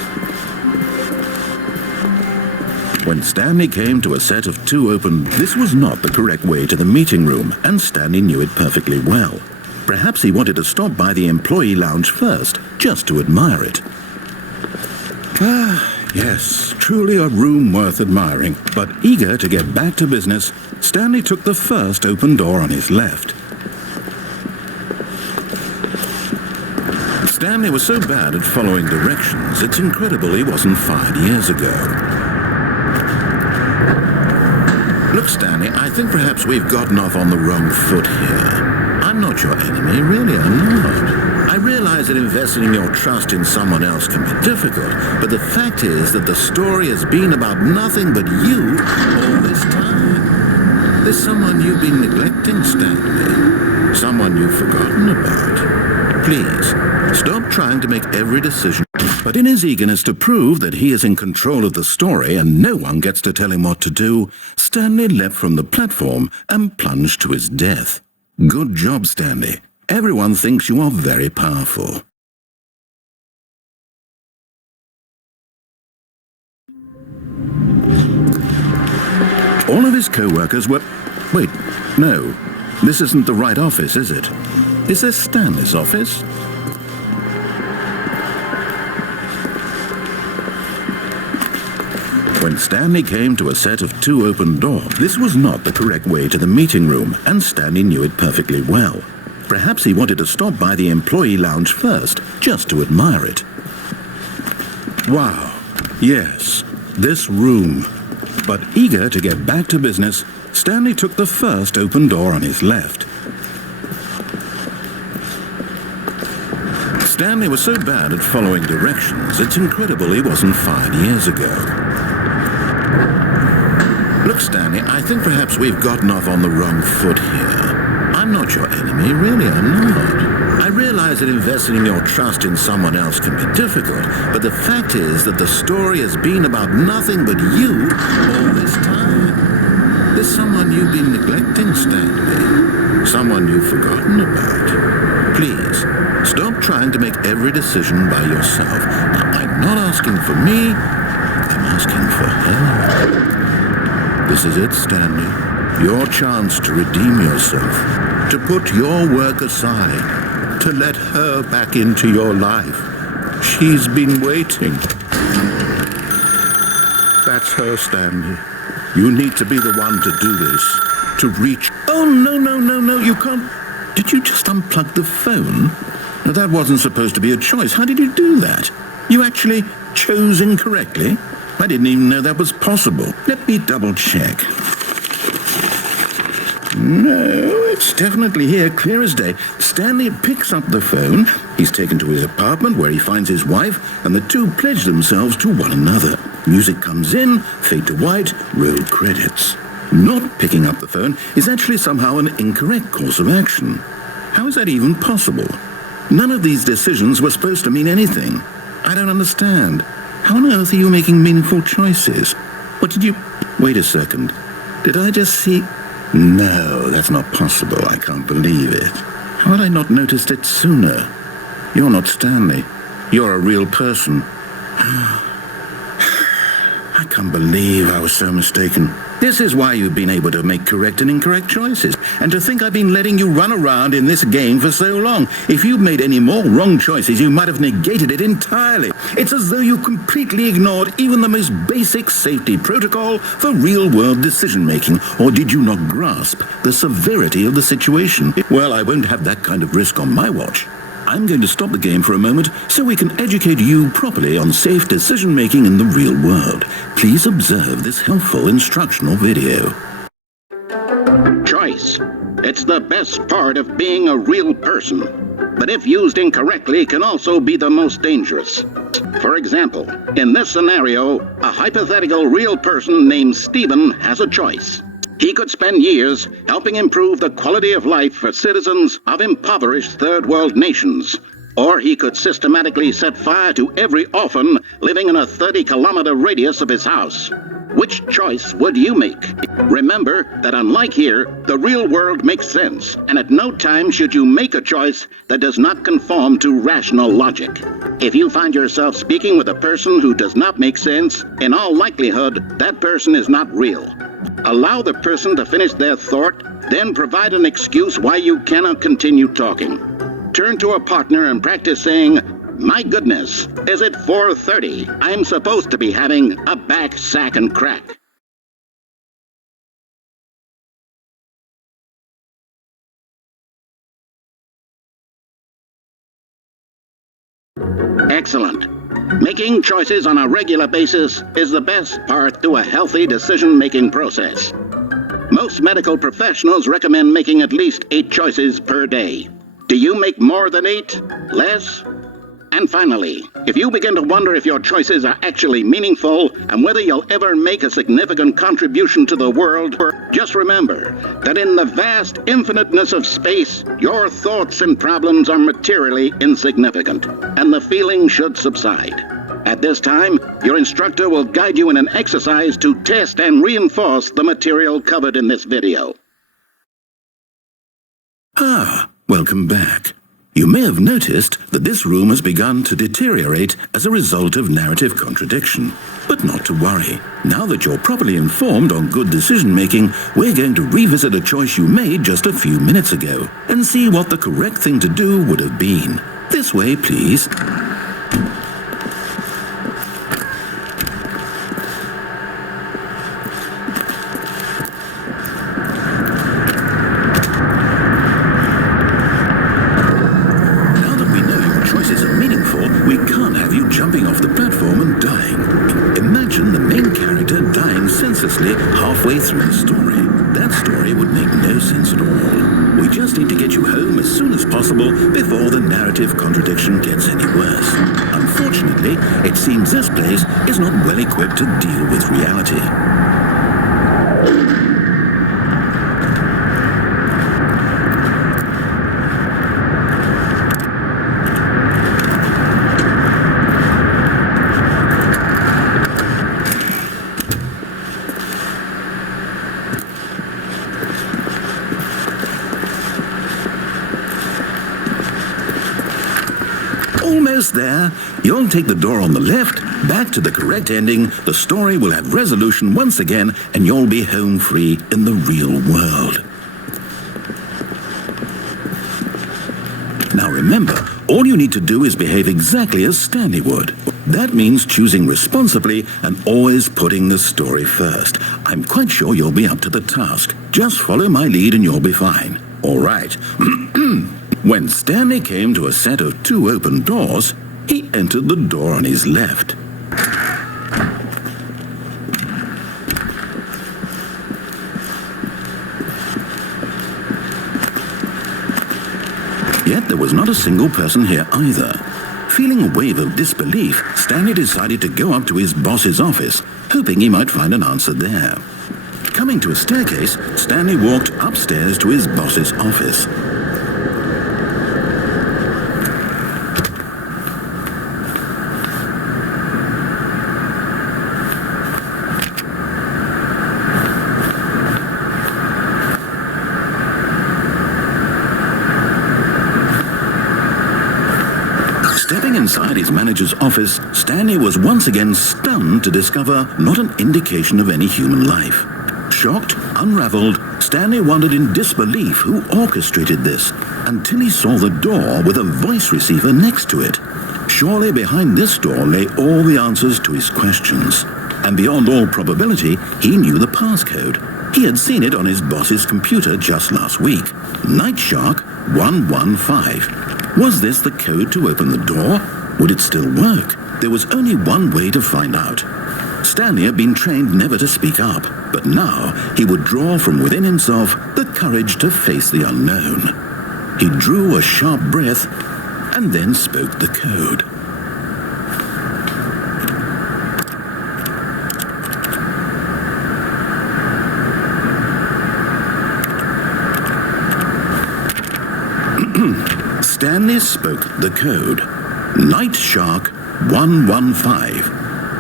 When Stanley came to a set of two open, this was not the correct way to the meeting room, and Stanley knew it perfectly well. Perhaps he wanted to stop by the employee lounge first, just to admire it. Yes, truly a room worth admiring. But eager to get back to business, Stanley took the first open door on his left. Stanley was so bad at following directions, it's incredible he wasn't fired years ago. Look, Stanley, I think perhaps we've gotten off on the wrong foot here. I'm not your enemy, really, I'm not. I realize that investing your trust in someone else can be difficult, but the fact is that the story has been about nothing but you all this time. There's someone you've been neglecting, Stanley. Someone you've forgotten about. Please, stop trying to make every decision. But in his eagerness to prove that he is in control of the story and no one gets to tell him what to do, Stanley leapt from the platform and plunged to his death. Good job, Stanley. Everyone thinks you are very powerful. All of his co-workers were... Wait, no. This isn't the right office, is it? Is this Stanley's office? When Stanley came to a set of two open doors, this was not the correct way to the meeting room, and Stanley knew it perfectly well. Perhaps he wanted to stop by the employee lounge first, just to admire it. Wow, yes, this room. But eager to get back to business, Stanley took the first open door on his left. Stanley was so bad at following directions, it's incredible he wasn't fired years ago. Look, Stanley, I think perhaps we've gotten off on the wrong foot here. I'm not your enemy, really, I'm not. I realize that investing your trust in someone else can be difficult, but the fact is that the story has been about nothing but you all this time. There's someone you've been neglecting, Stanley. Someone you've forgotten about. Please, stop trying to make every decision by yourself. Now, I'm not asking for me, I'm asking for her. This is it, Stanley. Your chance to redeem yourself, to put your work aside, to let her back into your life. She's been waiting. That's her, Stanley. You need to be the one to do this, to reach... Oh, no, you can't... Did you just unplug the phone? Now, that wasn't supposed to be a choice. How did you do that? You actually chose incorrectly? I didn't even know that was possible. Let me double check. No, it's definitely here, clear as day. Stanley picks up the phone. He's taken to his apartment where he finds his wife, and the two pledge themselves to one another. Music comes in, fade to white, roll credits. Not picking up the phone is actually somehow an incorrect course of action. How is that even possible? None of these decisions were supposed to mean anything. I don't understand. How on earth are you making meaningful choices? What did you... Wait a second. Did I just see... No, that's not possible. I can't believe it. How had I not noticed it sooner? You're not Stanley. You're a real person. I can't believe I was so mistaken. This is why you've been able to make correct and incorrect choices. And to think I've been letting you run around in this game for so long. If you'd made any more wrong choices, you might have negated it entirely. It's as though you completely ignored even the most basic safety protocol for real-world decision-making. Or did you not grasp the severity of the situation? Well, I won't have that kind of risk on my watch. I'm going to stop the game for a moment so we can educate you properly on safe decision-making in the real world. Please observe this helpful instructional video. Choice. It's the best part of being a real person. But if used incorrectly, can also be the most dangerous. For example, in this scenario, a hypothetical real person named Stephen has a choice. He could spend years helping improve the quality of life for citizens of impoverished third world nations. Or he could systematically set fire to every orphan living in a 30-kilometer radius of his house. Which choice would you make? Remember that unlike here, the real world makes sense, and at no time should you make a choice that does not conform to rational logic. If you find yourself speaking with a person who does not make sense, in all likelihood, that person is not real. Allow the person to finish their thought, then provide an excuse why you cannot continue talking. Turn to a partner and practice saying, "My goodness, is it 4:30? I'm supposed to be having a back, sack, and crack." Excellent. Making choices on a regular basis is the best part to a healthy decision-making process. Most medical professionals recommend making at least 8 choices per day. Do you make more than 8? Less? And finally, if you begin to wonder if your choices are actually meaningful and whether you'll ever make a significant contribution to the world, just remember that in the vast infiniteness of space, your thoughts and problems are materially insignificant, and the feeling should subside. At this time, your instructor will guide you in an exercise to test and reinforce the material covered in this video. Welcome back. You may have noticed that this room has begun to deteriorate as a result of narrative contradiction. But not to worry. Now that you're properly informed on good decision-making, we're going to revisit a choice you made just a few minutes ago and see what the correct thing to do would have been. This way, please. We can't have you jumping off the platform and dying. Imagine the main character dying senselessly halfway through the story. That story would make no sense at all. We just need to get you home as soon as possible before the narrative contradiction gets any worse. Unfortunately, it seems this place is not well equipped to deal with reality. Almost there. You'll take the door on the left, back to the correct ending, the story will have resolution once again, and you'll be home free in the real world. Now remember, all you need to do is behave exactly as Stanley would. That means choosing responsibly and always putting the story first. I'm quite sure you'll be up to the task. Just follow my lead and you'll be fine. All right. When Stanley came to a set of 2 open doors, he entered the door on his left. Yet there was not a single person here either. Feeling a wave of disbelief, Stanley decided to go up to his boss's office, hoping he might find an answer there. Coming to a staircase, Stanley walked upstairs to his boss's office. Stepping inside his manager's office, Stanley was once again stunned to discover not an indication of any human life. Shocked, unraveled, Stanley wondered in disbelief who orchestrated this, until he saw the door with a voice receiver next to it. Surely behind this door lay all the answers to his questions. And beyond all probability, he knew the passcode. He had seen it on his boss's computer just last week. Night Shark 115. Was this the code to open the door? Would it still work? There was only one way to find out. Stanley had been trained never to speak up, but now he would draw from within himself the courage to face the unknown. He drew a sharp breath and then spoke the code. Stanley spoke the code. Night Shark 115.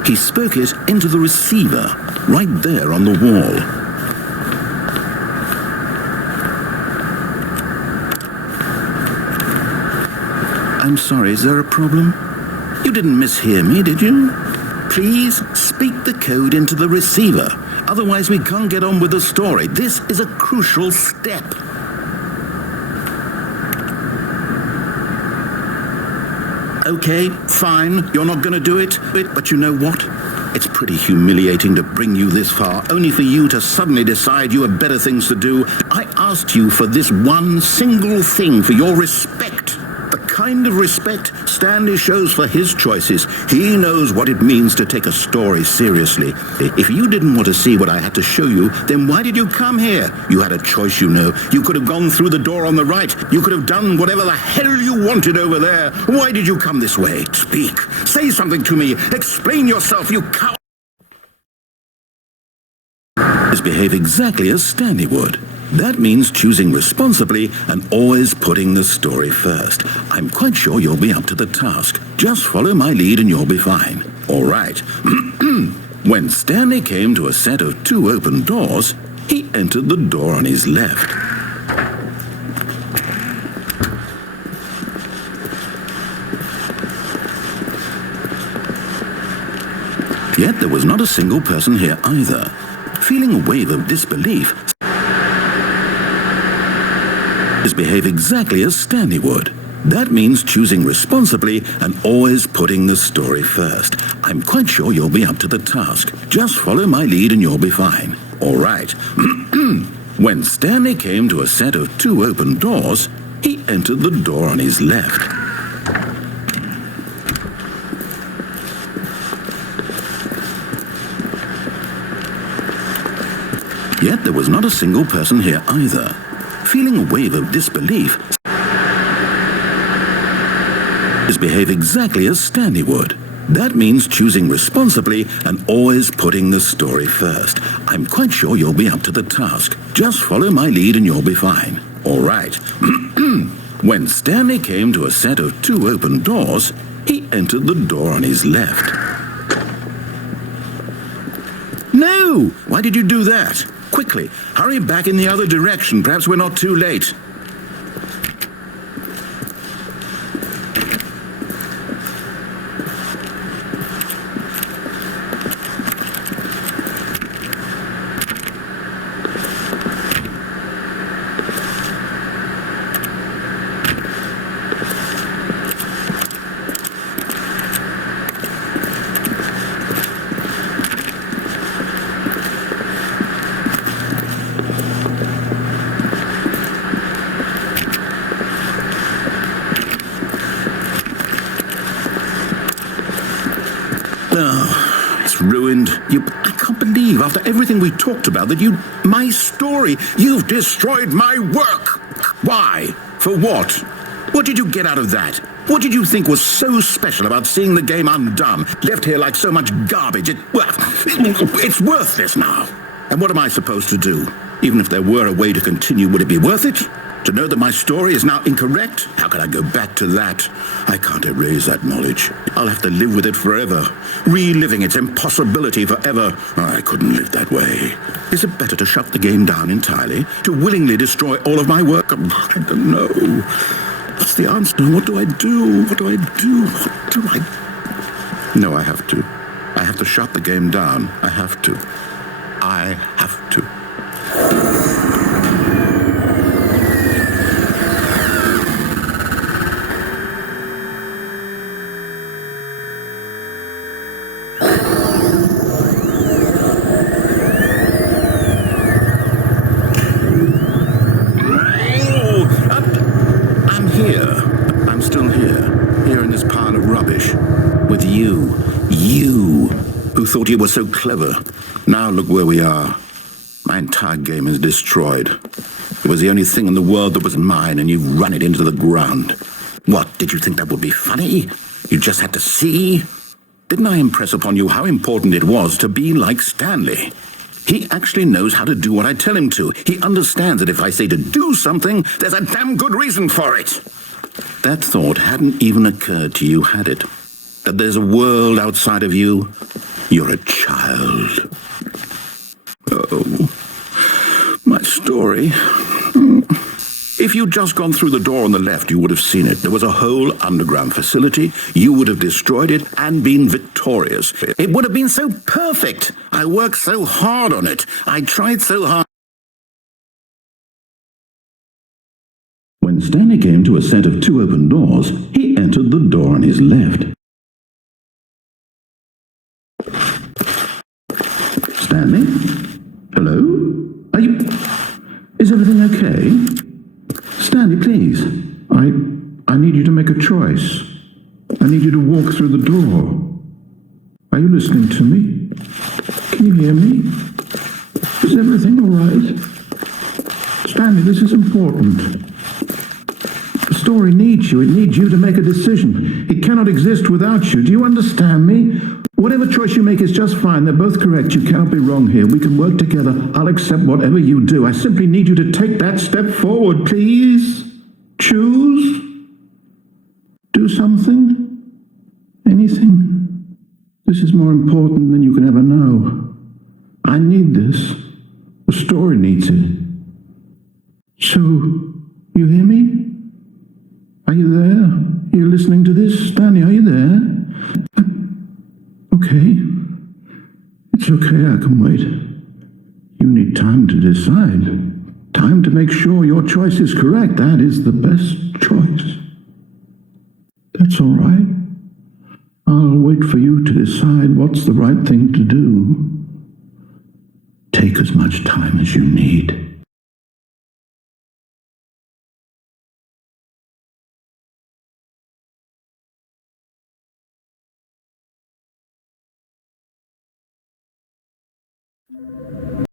He spoke it into the receiver, right there on the wall. I'm sorry, is there a problem? You didn't mishear me, did you? Please speak the code into the receiver. Otherwise we can't get on with the story. This is a crucial step. Okay, fine, you're not going to do it, but you know what? It's pretty humiliating to bring you this far, only for you to suddenly decide you have better things to do. I asked you for this one single thing, for your respect. The kind of respect Stanley shows for his choices. He knows what it means to take a story seriously. If you didn't want to see what I had to show you, then why did you come here? You had a choice, you know. You could have gone through the door on the right. You could have done whatever the hell you wanted over there. Why did you come this way? Speak. Say something to me. Explain yourself, you coward. Behave exactly as Stanley would. That means choosing responsibly and always putting the story first. I'm quite sure you'll be up to the task. Just follow my lead and you'll be fine. All right. When Stanley came to a set of 2 open doors, he entered the door on his left. Yet there was not a single person here either. Feeling a wave of disbelief, behave exactly as Stanley would. That means choosing responsibly and always putting the story first. I'm quite sure you'll be up to the task. Just follow my lead and you'll be fine. All right. When Stanley came to a set of 2 open doors, he entered the door on his left. Yet there was not a single person here either. Feeling a wave of disbelief, behave exactly as Stanley would. That means choosing responsibly and always putting the story first. I'm quite sure you'll be up to the task. Just follow my lead and you'll be fine. All right. When Stanley came to a set of 2 open doors, he entered the door on his left. No! Why did you do that? Quickly, hurry back in the other direction. Perhaps we're not too late. Ruined. I can't believe, after everything we talked about, that my story, you've destroyed my work. Why? For what? What did you get out of that? What did you think was so special about seeing the game undone, left here like so much garbage? It's worthless now. And what am I supposed to do? Even if there were a way to continue, would it be worth it? To know that my story is now incorrect? How can I go back to that? I can't erase that knowledge. I'll have to live with it forever, reliving its impossibility forever. I couldn't live that way. Is it better to shut the game down entirely? To willingly destroy all of my work? I don't know. What's the answer? What do I do? What do I do? What do I... No, I have to. I have to shut the game down. I have to. I have to. Who thought you were so clever. Now look where we are. My entire game is destroyed. It was the only thing in the world that was mine, and you've run it into the ground. What, did you think that would be funny? You just had to see? Didn't I impress upon you how important it was to be like Stanley? He actually knows how to do what I tell him to. He understands that if I say to do something, there's a damn good reason for it. That thought hadn't even occurred to you, had it? That there's a world outside of you? You're a child. Oh, my story. If you'd just gone through the door on the left, you would have seen it. There was a whole underground facility. You would have destroyed it and been victorious. It would have been so perfect. I worked so hard on it. I tried so hard. When Stanley came to a set of 2 open doors, he entered the door on his left. Stanley? Hello? Are you... Is everything okay? Stanley, please. I need you to make a choice. I need you to walk through the door. Are you listening to me? Can you hear me? Is everything all right? Stanley, this is important. The story needs you. It needs you to make a decision. It cannot exist without you. Do you understand me? Whatever choice you make is just fine. They're both correct. You cannot be wrong here. We can work together. I'll accept whatever you do. I simply need you to take that step forward, please. Choose. Do something. Anything. This is more important than you can ever know. I need this. The story needs it. So, you hear me? Are you there? Are you listening to this? Stanley, are you there? Okay. It's okay, I can wait. You need time to decide. Time to make sure your choice is correct. That is the best choice. That's all right. I'll wait for you to decide what's the right thing to do. Take as much time as you need.